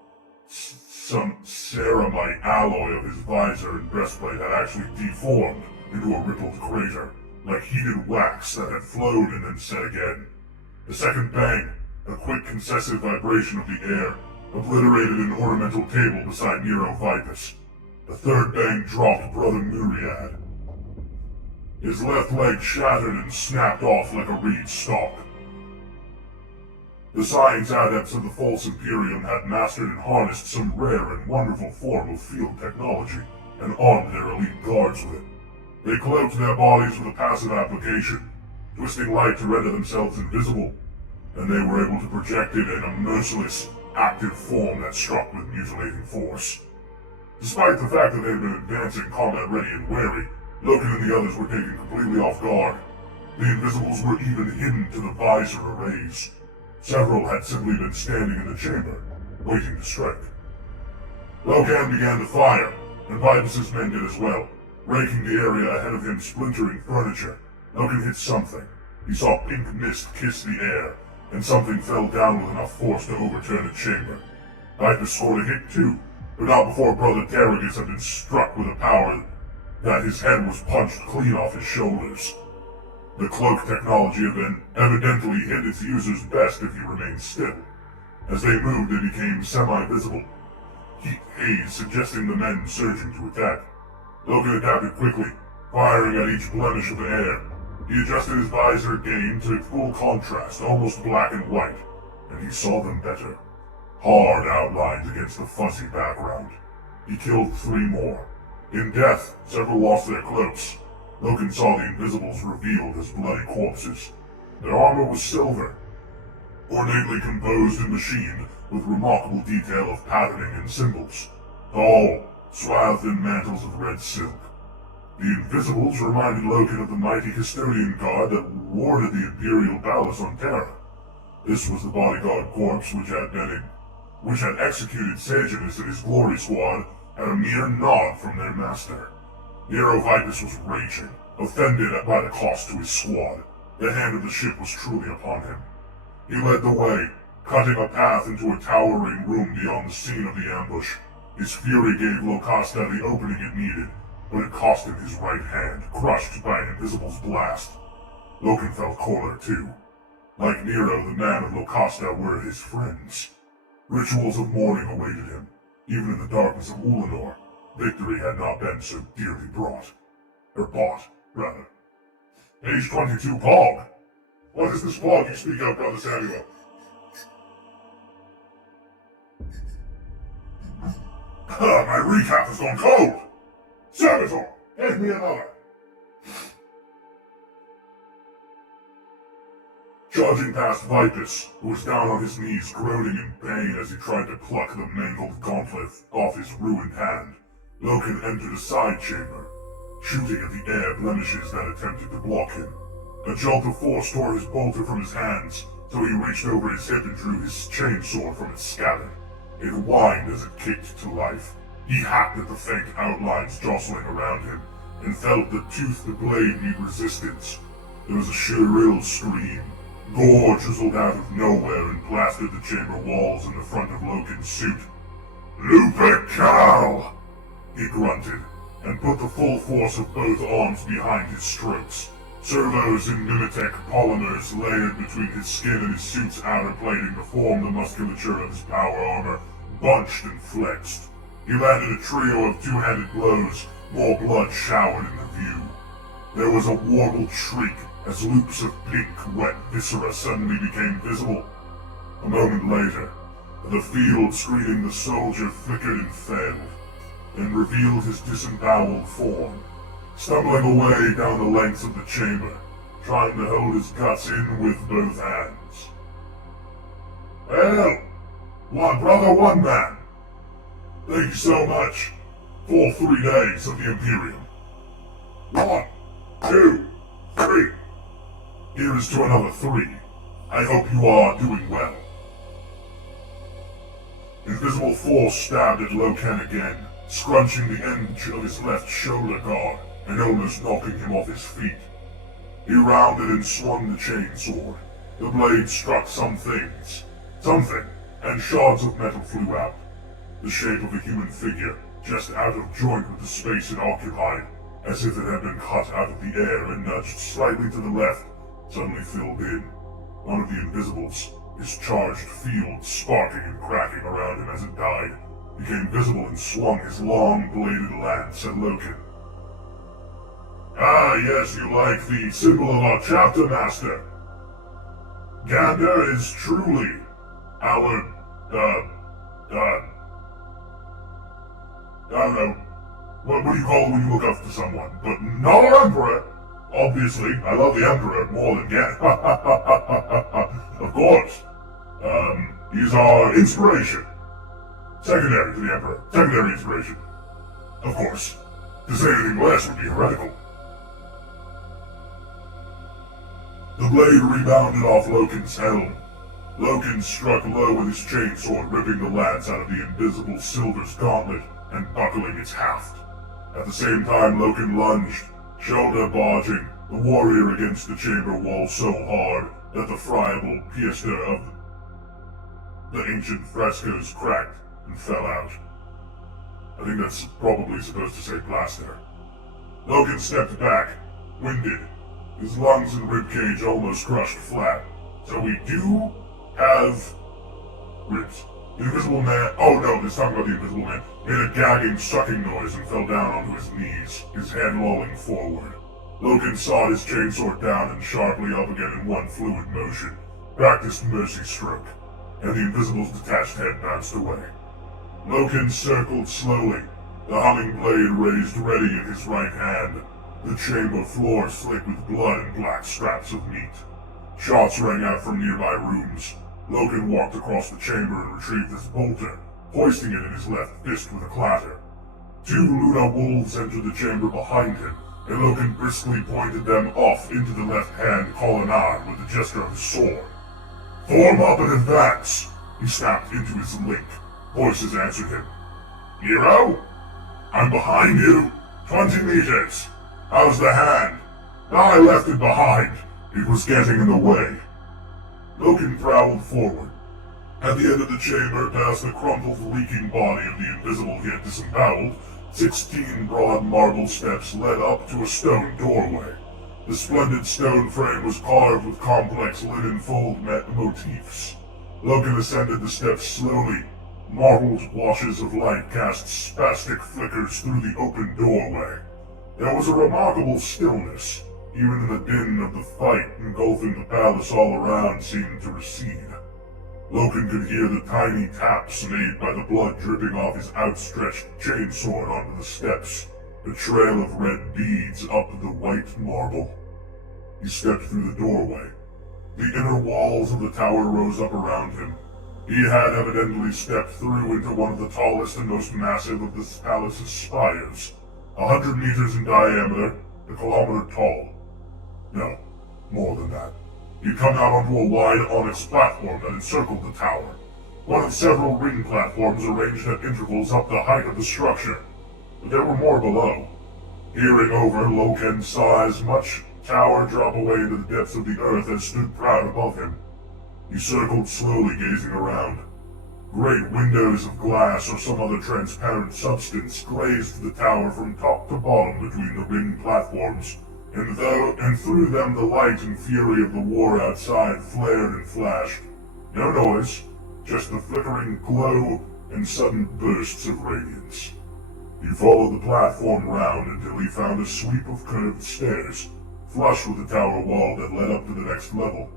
some ceramite alloy of his visor and breastplate had actually deformed into a rippled crater, like heated wax that had flowed and then set again. The second bang, a quick concessive vibration of the air, obliterated an ornamental table beside Nero Vipus. The third bang dropped Brother Myriad. His left leg shattered and snapped off like a reed stalk. The science adepts of the False Imperium had mastered and harnessed some rare and wonderful form of field technology, and armed their elite guards with it. They cloaked their bodies with a passive application, twisting light to render themselves invisible, and they were able to project it in a merciless, active form that struck with mutilating force. Despite the fact that they had been advancing combat-ready and wary, Loken and the others were taken completely off guard. The Invisibles were even hidden to the visor arrays. Several had simply been standing in the chamber, waiting to strike. Loken began to fire, and Vipus's men did as well, raking the area ahead of him, splintering furniture. Loken hit something. He saw pink mist kiss the air, and something fell down with enough force to overturn the chamber. Vipus scored a hit too, but not before Brother Terragus had been struck with a power that his head was punched clean off his shoulders. The cloak technology event evidently hit its users best if you remained still. As they moved, they became semi-visible. Heat haze suggesting the men surging to attack. Loken adapted quickly, firing at each blemish of air. He adjusted his visor again to full contrast, almost black and white, and he saw them better. Hard outlines against the fuzzy background. He killed 3 more. In death, several lost their cloaks. Loken saw the Invisibles revealed as bloody corpses. Their armor was silver, ornately composed and machined with remarkable detail of patterning and symbols, all swathed in mantles of red silk. The Invisibles reminded Loken of the mighty custodian guard that warded the Imperial Palace on Terra. This was the bodyguard corps which had executed Sejanus and his glory squad at a mere nod from their master. Nero Vipus was raging, offended by the cost to his squad. The hand of the ship was truly upon him. He led the way, cutting a path into a towering room beyond the scene of the ambush. His fury gave Locusta the opening it needed, but it cost him his right hand, crushed by an Invisible's blast. Loken felt colder too. Like Nero, the man of Locusta were his friends. Rituals of mourning awaited him. Even in the darkness of Ulanor, victory had not been so dearly bought, rather. Page 22, Pog! What is this Pog you speak of, Brother Samuel? My recap has gone cold! Saboteur, give me another! Charging past Vipus, who was down on his knees groaning in pain as he tried to pluck the mangled gauntlet off his ruined hand, Loken entered a side chamber, shooting at the air blemishes that attempted to block him. A jolt of force tore his bolter from his hands, so he reached over his hip and drew his chainsword from its scabbard. It whined as it kicked to life. He hacked at the faint outlines jostling around him, and felt the toothed blade meet resistance. There was a shrill scream. Gore chiseled out of nowhere and plastered the chamber walls in the front of Loken's suit. Lupercal! He grunted, and put the full force of both arms behind his strokes. Servos in mimetech polymers layered between his skin and his suit's outer plating to form the musculature of his power armor, bunched and flexed. He landed a trio of two-handed blows, more blood showered in the view. There was a warbled shriek as loops of pink, wet viscera suddenly became visible. A moment later, the field screening the soldier flickered and failed, then revealed his disemboweled form, stumbling away down the length of the chamber, trying to hold his guts in with both hands. Well, one brother, one man. Thank you so much for 3 days of the Imperium. 1, 2, 3. Here is to another 3. I hope you are doing well. Invisible force stabbed at Loken again, scrunching the edge of his left shoulder guard and almost knocking him off his feet. He rounded and swung the chainsword. The blade struck something, and shards of metal flew out. The shape of a human figure, just out of joint with the space it occupied, as if it had been cut out of the air and nudged slightly to the left, suddenly filled in. One of the invisibles, his charged field sparking and cracking around him as it died, became visible and swung his long-bladed lance at Loken. Ah, yes, you like the symbol of our chapter master. Gander is truly our, I don't know, what do you call it when you look up to someone? But not our Emperor! Obviously, I love the Emperor more than Gander. Of course. He's our inspiration. Secondary to the Emperor. Secondary inspiration. Of course. To say anything less would be heretical. The blade rebounded off Loken's helm. Loken struck low with his chainsword, ripping the lance out of the invisible silver's gauntlet and buckling its haft. At the same time, Loken lunged, shoulder barging, the warrior against the chamber wall so hard that the friable piester of the ancient frescoes cracked and fell out. I think that's probably supposed to say plaster. Loken stepped back, winded, his lungs and ribcage almost crushed flat. So we do have ribs. The Invisible Man, oh no, let's talk about the Invisible Man, made a gagging, sucking noise and fell down onto his knees, his head lolling forward. Loken sawed his chainsword down and sharply up again in one fluid motion, practiced mercy stroke, and the Invisible's detached head bounced away. Loken circled slowly, the humming blade raised ready in his right hand, the chamber floor slick with blood and black scraps of meat. Shots rang out from nearby rooms. Loken walked across the chamber and retrieved his bolter, hoisting it in his left fist with a clatter. 2 Luna wolves entered the chamber behind him, and Loken briskly pointed them off into the left-hand colonnade with a gesture of his sword. Form up and advance! He snapped into his link. Voices answered him. Hero? I'm behind you. 20 meters. How's the hand? I left it behind. It was getting in the way. Loken prowled forward. At the end of the chamber, past the crumpled, leaking body of the Invisible he had disemboweled, 16 broad marble steps led up to a stone doorway. The splendid stone frame was carved with complex linen fold motifs. Loken ascended the steps slowly. Marbled washes of light cast spastic flickers through the open doorway. There was a remarkable stillness. Even the din of the fight engulfing the palace all around seemed to recede. Loken could hear the tiny taps made by the blood dripping off his outstretched chainsword onto the steps, a trail of red beads up the white marble. He stepped through the doorway. The inner walls of the tower rose up around him. He had evidently stepped through into one of the tallest and most massive of the palace's spires, 100 meters in diameter, a kilometer tall. No, more than that. He'd come out onto a wide onyx platform that encircled the tower, one of several ring platforms arranged at intervals up the height of the structure. But there were more below. Peering over, Loken saw as much tower drop away into the depths of the earth as stood proud above him. He circled slowly, gazing around. Great windows of glass or some other transparent substance glazed the tower from top to bottom between the ring platforms, and through them the light and fury of the war outside flared and flashed. No noise, just the flickering glow and sudden bursts of radiance. He followed the platform round until he found a sweep of curved stairs, flush with the tower wall that led up to the next level.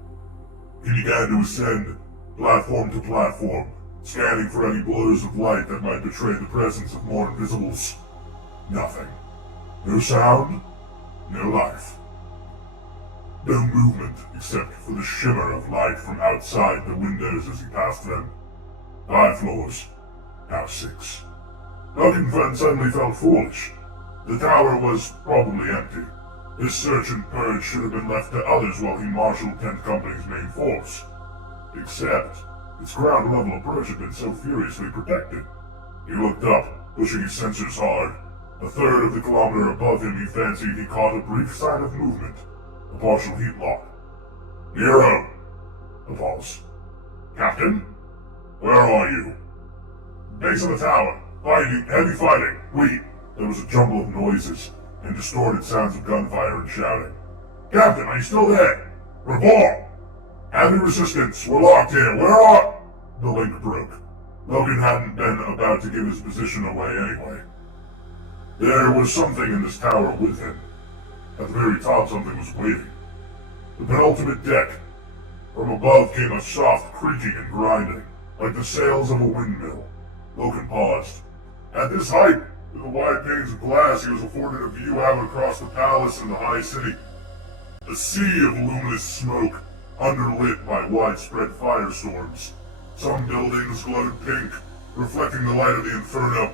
He began to ascend, platform to platform, scanning for any blurs of light that might betray the presence of more invisibles. Nothing. No sound, no life. No movement except for the shimmer of light from outside the windows as he passed them. 5 floors, now 6. Logan suddenly felt foolish. The tower was probably empty. His search and purge should have been left to others while he marshaled 10th Company's main force. Except, its ground-level approach had been so furiously protected. He looked up, pushing his sensors hard. A third of the kilometer above him, he fancied he caught a brief sign of movement. A partial heat lock. Nero! A pause. Captain? Where are you? Base of the tower. Fighting, heavy fighting. There was a jumble of noises, and distorted sounds of gunfire and shouting. Captain, are you still there? Report! Heavy resistance. We're locked here. Where are... The link broke. Logan hadn't been about to give his position away anyway. There was something in this tower with him. At the very top, something was waiting. The penultimate deck. From above came a soft creaking and grinding, like the sails of a windmill. Logan paused. At this height, with the wide panes of glass, he was afforded a view out across the palace and the high city. A sea of luminous smoke, underlit by widespread firestorms. Some buildings glowed pink, reflecting the light of the inferno.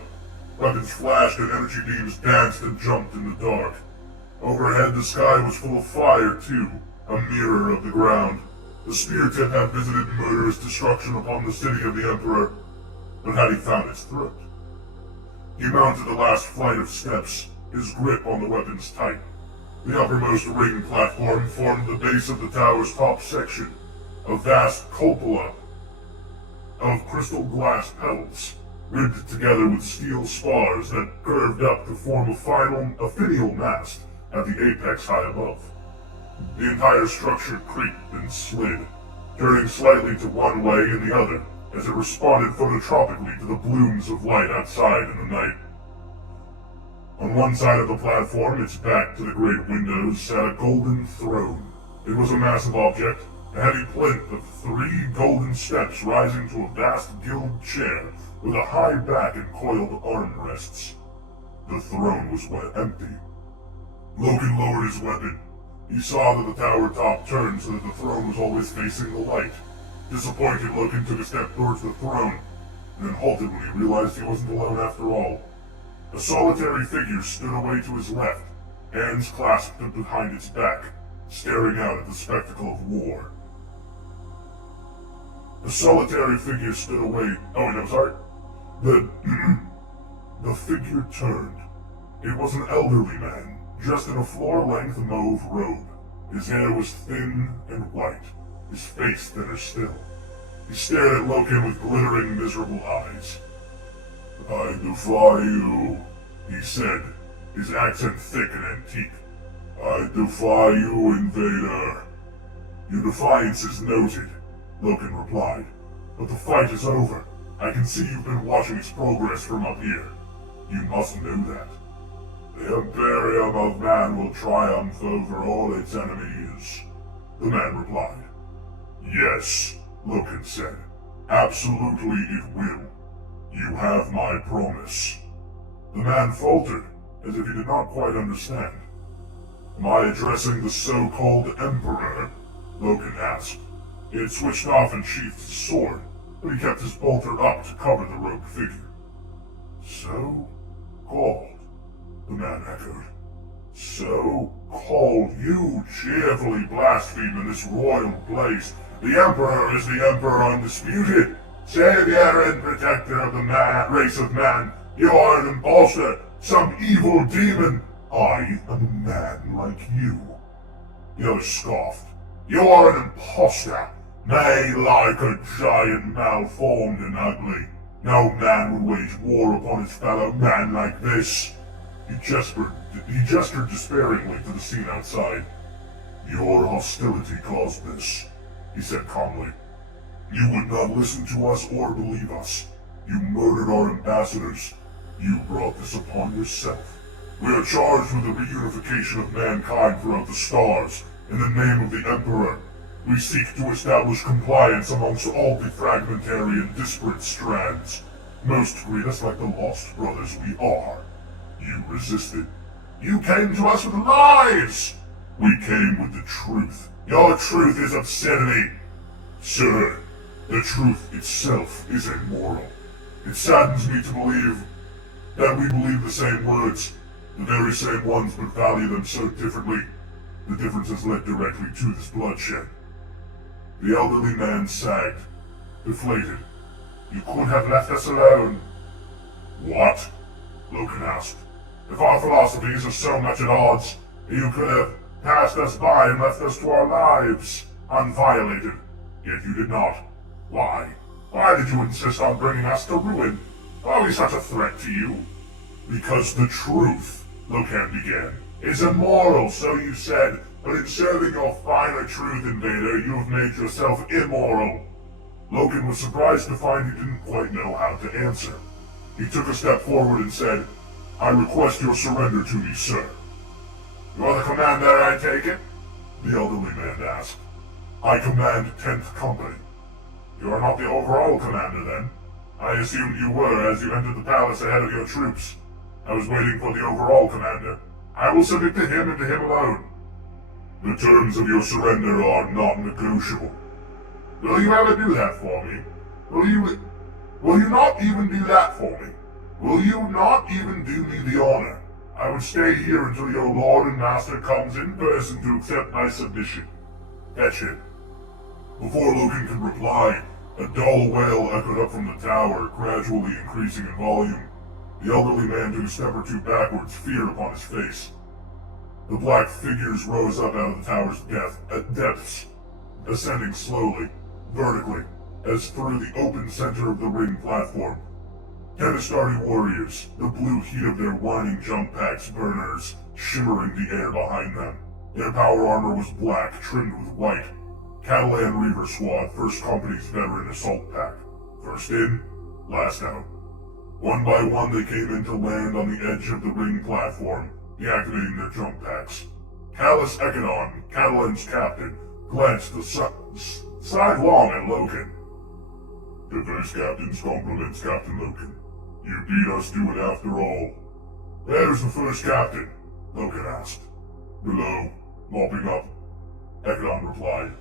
Weapons flashed and energy beams danced and jumped in the dark. Overhead, the sky was full of fire, too, a mirror of the ground. The spear tip had visited murderous destruction upon the city of the Emperor, but had he found its throat? He mounted the last flight of steps, his grip on the weapons tight. The uppermost ring platform formed the base of the tower's top section, a vast cupola of crystal glass petals, ribbed together with steel spars that curved up to form a finial mast at the apex high above. The entire structure creaked and slid, turning slightly to one way and the other, as it responded phototropically to the blooms of light outside in the night. On one side of the platform, its back to the great windows, sat a golden throne. It was a massive object, a heavy plinth of 3 golden steps rising to a vast gilt chair with a high back and coiled armrests. The throne was empty. Logan lowered his weapon. He saw that the tower top turned so that the throne was always facing the light. Disappointed, Logan took a step towards the throne, and then halted when he realized he wasn't alone after all. A solitary figure stood away to his left, hands clasped behind its back, staring out at the spectacle of war. The solitary figure stood away... Oh, no, sorry. The figure turned. It was an elderly man, dressed in a floor-length mauve robe. His hair was thin and white, his face thinner still. He stared at Logan with glittering, miserable eyes. I defy you, he said, his accent thick and antique. I defy you, invader. Your defiance is noted, Logan replied. But the fight is over. I can see you've been watching its progress from up here. You must know that. The Imperium of Man will triumph over all its enemies, the man replied. Yes, Logan said. Absolutely it will. You have my promise. The man faltered, as if he did not quite understand. Am I addressing the so-called Emperor? Logan asked. He had switched off and sheathed his sword, but he kept his bolter up to cover the robed figure. So-called, the man echoed. So-called, you cheerfully blaspheme in this royal place. The Emperor is the Emperor undisputed. Savior and protector of the race of man. You are an impostor, some evil demon. I am a man like you. The other scoffed. You are an impostor. Nay, like a giant malformed and ugly. No man would wage war upon his fellow man like this. He gestured despairingly to the scene outside. Your hostility caused this, he said calmly. You would not listen to us or believe us. You murdered our ambassadors. You brought this upon yourself. We are charged with the reunification of mankind throughout the stars. In the name of the Emperor, we seek to establish compliance amongst all the fragmentary and disparate strands. Most treat us like the lost brothers we are. You resisted. You came to us with lies! We came with the truth. Your truth is obscenity. Sir, the truth itself is immoral. It saddens me to believe that we believe the same words, the very same ones, but value them so differently. The difference has led directly to this bloodshed. The elderly man sagged, deflated. You could have left us alone. What? Loken asked. If our philosophies are so much at odds, you could have passed us by and left us to our lives, unviolated. Yet you did not. Why? Why did you insist on bringing us to ruin? Are we such a threat to you? Because the truth, Loken began, is immoral, so you said, but in serving your finer truth, Invader, you have made yourself immoral. Loken was surprised to find he didn't quite know how to answer. He took a step forward and said, I request your surrender to me, sir. You are the commander, I take it? The elderly man asked. I command 10th Company. You are not the overall commander, then? I assumed you were as you entered the palace ahead of your troops. I was waiting for the overall commander. I will submit to him and to him alone. The terms of your surrender are not negotiable. Will you ever do that for me? Will you not even do that for me? Will you not even do me the honor? I would stay here until your lord and master comes in person to accept my submission. Fetch him. Before Loken could reply, a dull wail echoed up from the tower, gradually increasing in volume. The elderly man took a step or two backwards, fear upon his face. The black figures rose up out of the tower's depths, ascending slowly, vertically, as through the open center of the ring platform. 10 Astarte warriors, the blue heat of their whining jump packs burners shimmering the air behind them. Their power armor was black, trimmed with white. Catalan Reaver Squad, 1st Company's veteran assault pack. First in, last out. One by one they came in to land on the edge of the ring platform, deactivating their jump packs. Callus Ekedon, Catalan's captain, glanced sidelong at Loken. The first captain's compliments, Captain Loken. You beat us to it after all. Where's the first captain? Loken asked. Below, mopping up. Ekedon replied.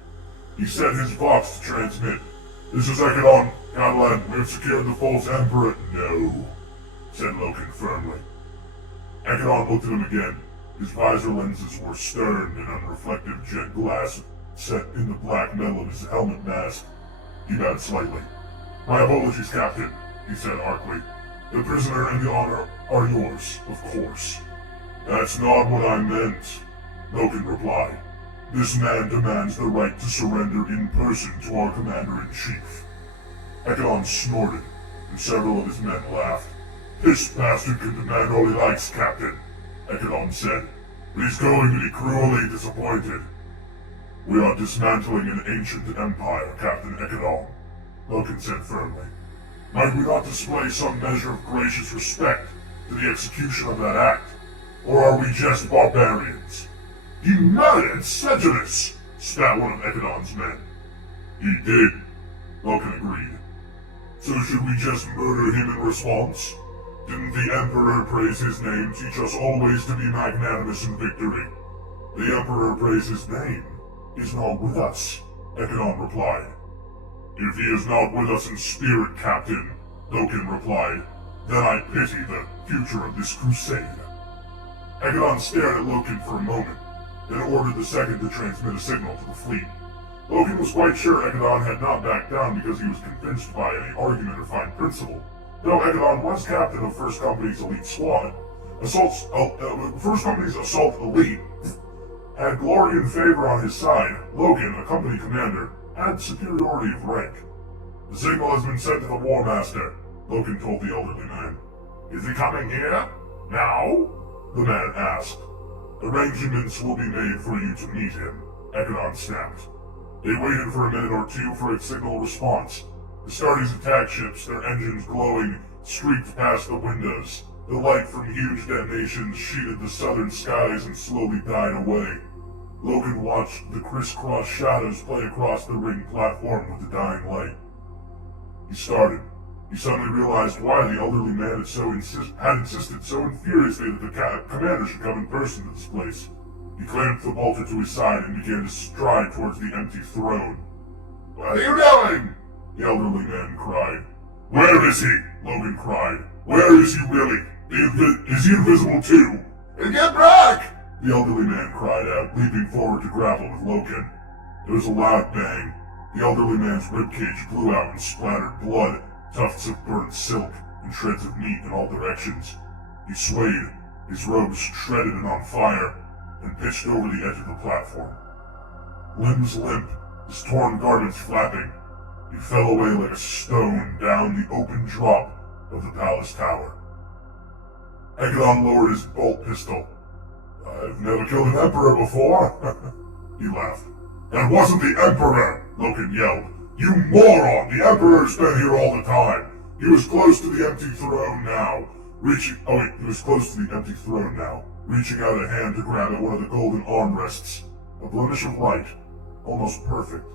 He set his box to transmit. This is Ekedon, Catalan, we have secured the false emperor. No, said Loken firmly. Ekedon looked at him again. His visor lenses were stern and unreflective jet glass set in the black metal of his helmet mask. He bowed slightly. My apologies, Captain, he said archly. The prisoner and the honor are yours, of course. That's not what I meant, Loken replied. This man demands the right to surrender in person to our commander-in-chief. Ekedon snorted, and several of his men laughed. This bastard can demand all he likes, Captain, Ekedon said, but he's going to be cruelly disappointed. We are dismantling an ancient empire, Captain Ekedon, Loken said firmly. Might we not display some measure of gracious respect to the execution of that act? Or are we just barbarians? He murdered Sedulus, spat one of Ekedon's men. He did, Loken agreed. So should we just murder him in response? Didn't the Emperor praise his name, teach us always to be magnanimous in victory? The Emperor praise his name is not with us, Ekedon replied. If he is not with us in spirit, Captain, Loken replied, then I pity the future of this crusade. Ekedon stared at Loken for a moment, then ordered the second to transmit a signal to the fleet. Loken was quite sure Ekedon had not backed down because he was convinced by any argument or fine principle. Though Ekedon was captain of 1st Company's elite squad, 1st Company's assault elite had glory and favor on his side. Loken, a company commander, had superiority of rank. The signal has been sent to the War Master, Loken told the elderly man. Is he coming here? Now? the man asked. Arrangements will be made for you to meet him, Ekadon snapped. They waited for a minute or two for a signal response. Astartes attack ships, their engines glowing, streaked past the windows. The light from huge detonations sheeted the southern skies and slowly died away. Logan watched the crisscross shadows play across the ring platform with the dying light. He started. He suddenly realized why the elderly man had insisted so imperiously that the commander should come in person to this place. He clamped the bolter to his side and began to stride towards the empty throne. "What are you doing?" the elderly man cried. "Where is he?" Logan cried. "Where is he really? Is he invisible too?" "Get back!" the elderly man cried out, leaping forward to grapple with Logan. There was a loud bang. The elderly man's ribcage blew out and splattered blood, tufts of burnt silk, and shreds of meat in all directions. He swayed, his robes shredded and on fire, and pitched over the edge of the platform. Limbs limp, his torn garments flapping, he fell away like a stone down the open drop of the palace tower. Ekadon lowered his bolt pistol. "I've never killed an emperor before," he laughed. "That wasn't the emperor!" Logan yelled. "You moron! The emperor's been here all the time! He was close to the empty throne now. Reaching out a hand to grab at one of the golden armrests. A blemish of light. Almost perfect.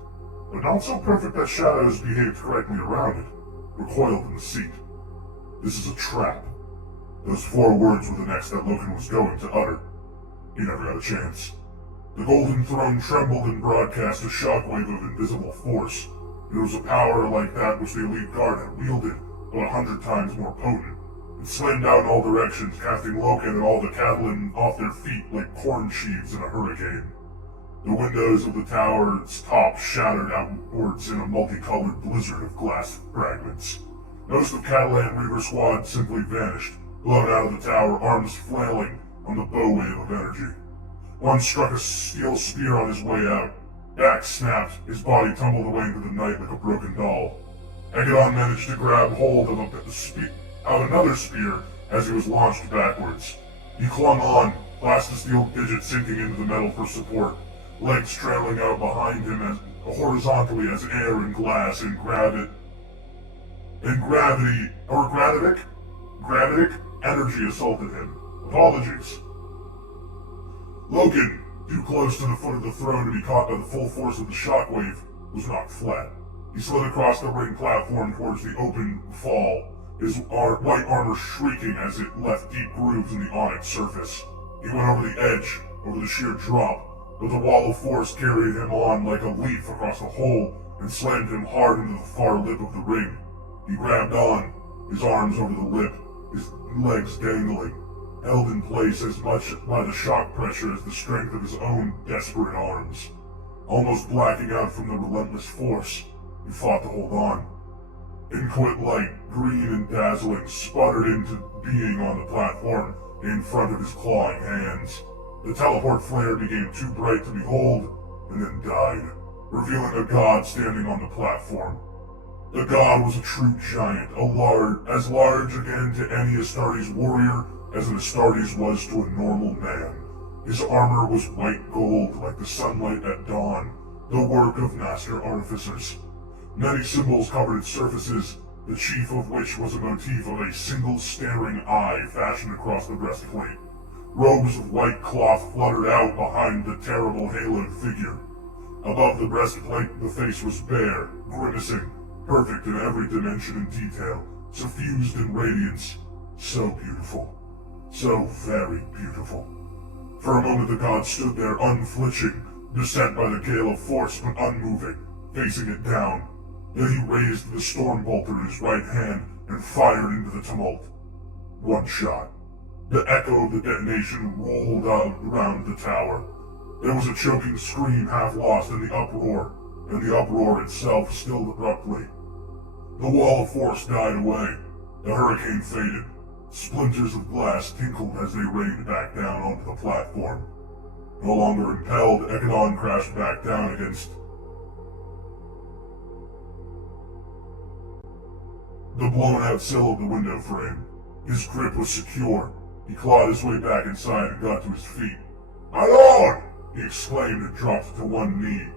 But not so perfect that shadows behaved correctly around it. Recoiled in the seat. "This is a trap." Those 4 words were the next that Logan was going to utter. He never got a chance. The golden throne trembled and broadcast a shockwave of invisible force. It was a power like that which the elite guard had wielded, but 100 times more potent. It slammed out in all directions, casting Logan and all the Catalan off their feet like corn sheaves in a hurricane. The windows of the tower's top shattered outwards in a multicolored blizzard of glass fragments. Most of Catalan Reaver Squad simply vanished, blown out of the tower, arms flailing on the bow wave of energy. One struck a steel spear on his way out. Back snapped, his body tumbled away into the night like a broken doll. Ekadon managed to grab hold of another spear as he was launched backwards. He clung on, plastic steel digit sinking into the metal for support, legs trailing out behind him as horizontally as air and glass and gravitic energy assaulted him. Apologies. Logan, too close to the foot of the throne to be caught by the full force of the shockwave, was knocked flat. He slid across the ring platform towards the open fall, his white armor shrieking as it left deep grooves in the onyx surface. He went over the edge, over the sheer drop, but the wall of force carried him on like a leaf across the hole and slammed him hard into the far lip of the ring. He grabbed on, his arms over the lip, his legs dangling, held in place as much by the shock pressure as the strength of his own desperate arms. Almost blacking out from the relentless force, he fought to hold on. Inchoate light, green and dazzling, sputtered into being on the platform in front of his clawing hands. The teleport flare became too bright to behold, and then died, revealing a god standing on the platform. The god was a true giant, as large again to any Astartes warrior as an Astartes was to a normal man. His armor was white gold like the sunlight at dawn, the work of master artificers. Many symbols covered its surfaces, the chief of which was a motif of a single staring eye fashioned across the breastplate. Robes of white cloth fluttered out behind the terrible haloed figure. Above the breastplate, the face was bare, grimacing, perfect in every dimension and detail, suffused in radiance. So beautiful. So very beautiful. For a moment the god stood there unflinching, beset by the gale of force but unmoving, facing it down. Then he raised the storm bolter in his right hand and fired into the tumult. One shot. The echo of the detonation rolled out around the tower. There was a choking scream half lost in the uproar, and the uproar itself stilled abruptly. The wall of force died away. The hurricane faded. Splinters of glass tinkled as they rained back down onto the platform. No longer impelled, Ekadon crashed back down against the blown-out sill of the window frame. His grip was secure. He clawed his way back inside and got to his feet. "My lord!" he exclaimed and dropped to one knee,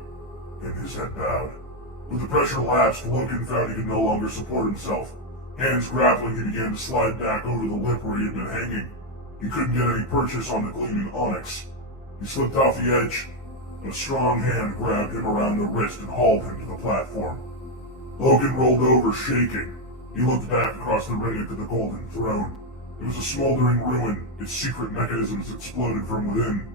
and his head bowed. With the pressure lapsed, Logan found he could no longer support himself. Hands grappling, he began to slide back over the lip where he had been hanging. He couldn't get any purchase on the gleaming onyx. He slipped off the edge, and a strong hand grabbed him around the wrist and hauled him to the platform. Logan rolled over, shaking. He looked back across the ring to the golden throne. It was a smoldering ruin, its secret mechanisms exploded from within.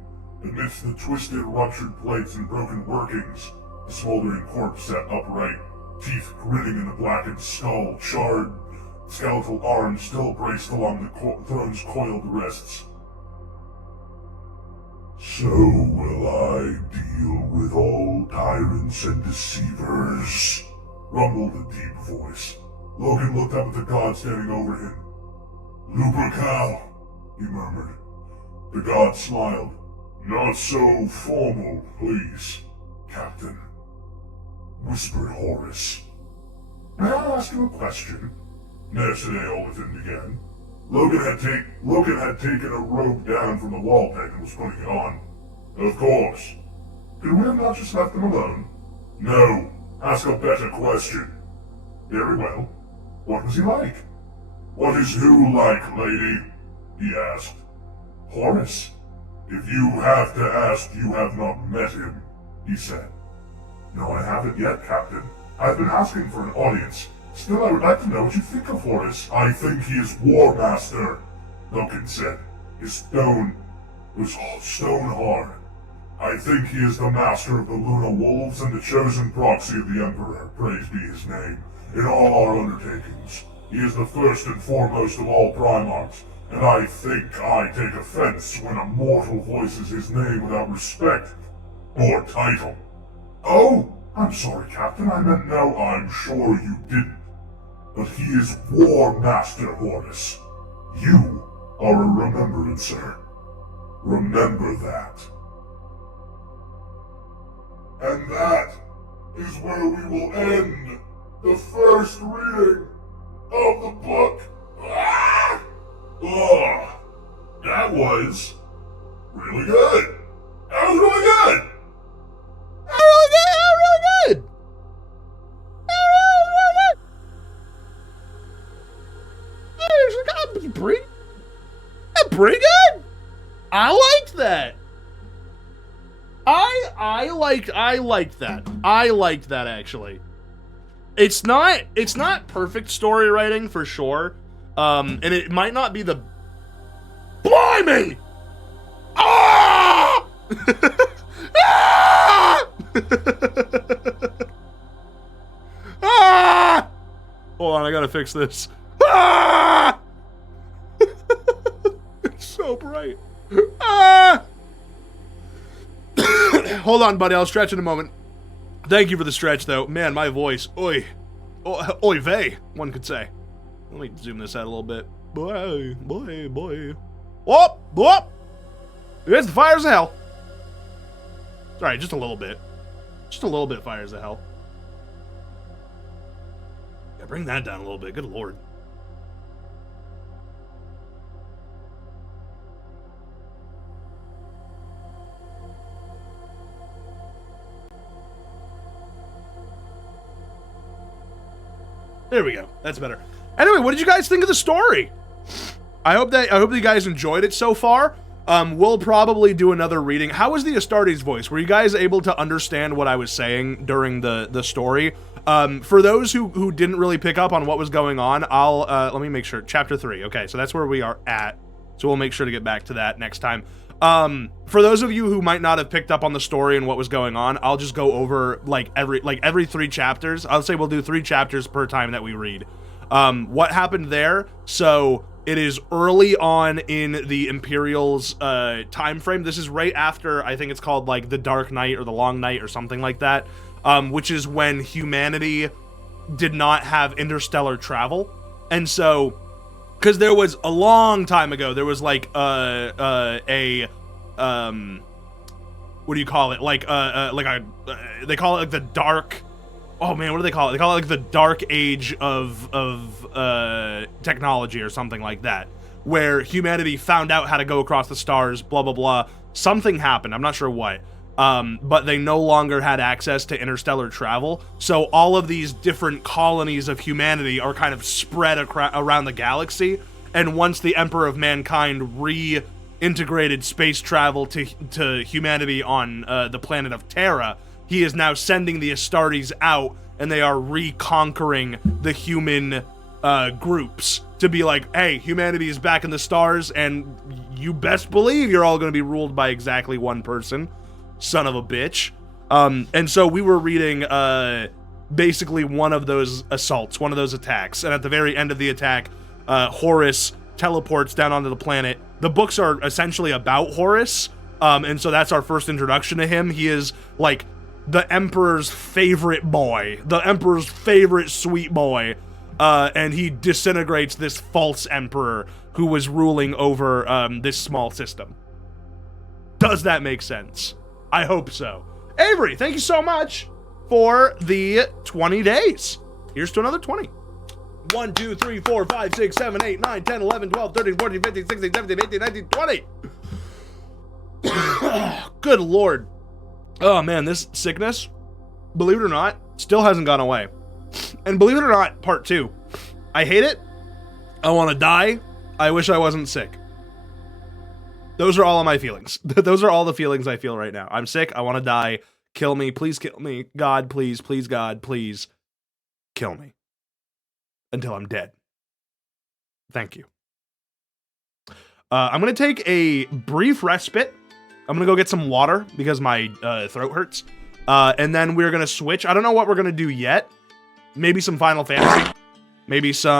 Amidst the twisted, ruptured plates and broken workings, the smoldering corpse sat upright, teeth gritting in the blackened skull, charred, skeletal arms still braced along the throne's coiled wrists. "So will I deal with all tyrants and deceivers," rumbled a deep voice. Logan looked up at the god standing over him. "Lupercal," he murmured. The god smiled. "Not so formal, please, Captain," whispered Horus. "May I ask you a question?" Mercenaeolithan began. Logan had taken a robe down from the wall peg and was putting it on. "Of course." "Could we have not just left them alone?" "No. Ask a better question." "Very well. What was he like?" "What is who like, lady?" he asked. "Horus." "If you have to ask, you have not met him," he said. "No, I haven't yet, Captain. I've been asking for an audience. Still, I would like to know what you think of Horus." "I think he is War Master," Logan said. His tone was stone hard. "I think he is the master of the Luna Wolves and the chosen proxy of the Emperor, praise be his name, in all our undertakings. He is the first and foremost of all Primarchs, and I think I take offense when a mortal voices his name without respect or title." "Oh, I'm sorry, Captain. I meant no, I'm sure you didn't. But he is War Master Horus. You are a remembrancer. Remember that." And that is where we will end the first reading of the book. That was really good. That was really good. Really good. Pretty good. I liked that. I liked that. I liked that actually. It's not perfect story writing for sure. And it might not be the Blimey! Ah! Ah! Ah! Hold on, I gotta fix this. Ah! It's so bright. Ah! Hold on, buddy. I'll stretch in a moment. Thank you for the stretch, though. Man, my voice. Oy. Oy vey, one could say. Let me zoom this out a little bit. Boy. Whoop! Whoop! It's the fires of hell. Sorry, just a little bit. Just a little bit fires of hell. Yeah, bring that down a little bit. Good lord. There we go. That's better. Anyway, what did you guys think of the story? I hope that you guys enjoyed it so far. We'll probably do another reading. How was the Astartes voice? Were you guys able to understand what I was saying during the story? For those who didn't really pick up on what was going on, I'll let me make sure. Chapter 3. Okay, so that's where we are at. So we'll make sure to get back to that next time. For those of you who might not have picked up on the story and what was going on, I'll just go over every 3 chapters. I'll say we'll do 3 chapters per time that we read. What happened there? So it is early on in the Imperial's time frame. This is right after, I think it's called like the Dark Night or the Long Night or something like that, which is when humanity did not have interstellar travel. And so, because there was a long time ago, there was like what do you call it? They call it like the dark. Oh man, what do they call it? They call it like the dark age of technology or something like that. where humanity found out how to go across the stars, blah, blah, blah. Something happened. I'm not sure what. But they no longer had access to interstellar travel. So all of these different colonies of humanity are kind of spread around the galaxy. And once the Emperor of Mankind reintegrated space travel to humanity on the planet of Terra, he is now sending the Astartes out, and they are reconquering the human groups to be like, hey, humanity is back in the stars, and you best believe you're all going to be ruled by exactly one person. Son of a bitch. And so we were reading basically one of those assaults, one of those attacks, and at the very end of the attack, Horus teleports down onto the planet. The books are essentially about Horus, and so that's our first introduction to him. He is like the Emperor's favorite boy, the Emperor's favorite sweet boy, and he disintegrates this false Emperor who was ruling over this small system. Does that make sense? I hope so. Avery, thank you so much for the 20 days. Here's to another 20. 1, 2, 3, 4, 5, 6, 7, 8, 9, 10, 11, 12, 13, 14, 15, 16, 17, 18, 19, 20. Good Lord. Oh man, this sickness, believe it or not, still hasn't gone away. And believe it or not, part 2. I hate it. I want to die. I wish I wasn't sick. Those are all of my feelings. Those are all the feelings I feel right now. I'm sick. I want to die. Kill me. Please kill me. God, please. Please, God, please. Kill me. Until I'm dead. Thank you. I'm going to take a brief respite. I'm going to go get some water because my throat hurts. And then we're going to switch. I don't know what we're going to do yet. Maybe some Final Fantasy. Maybe some...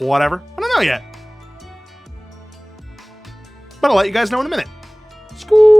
whatever. I don't know yet. But I'll let you guys know in a minute. School.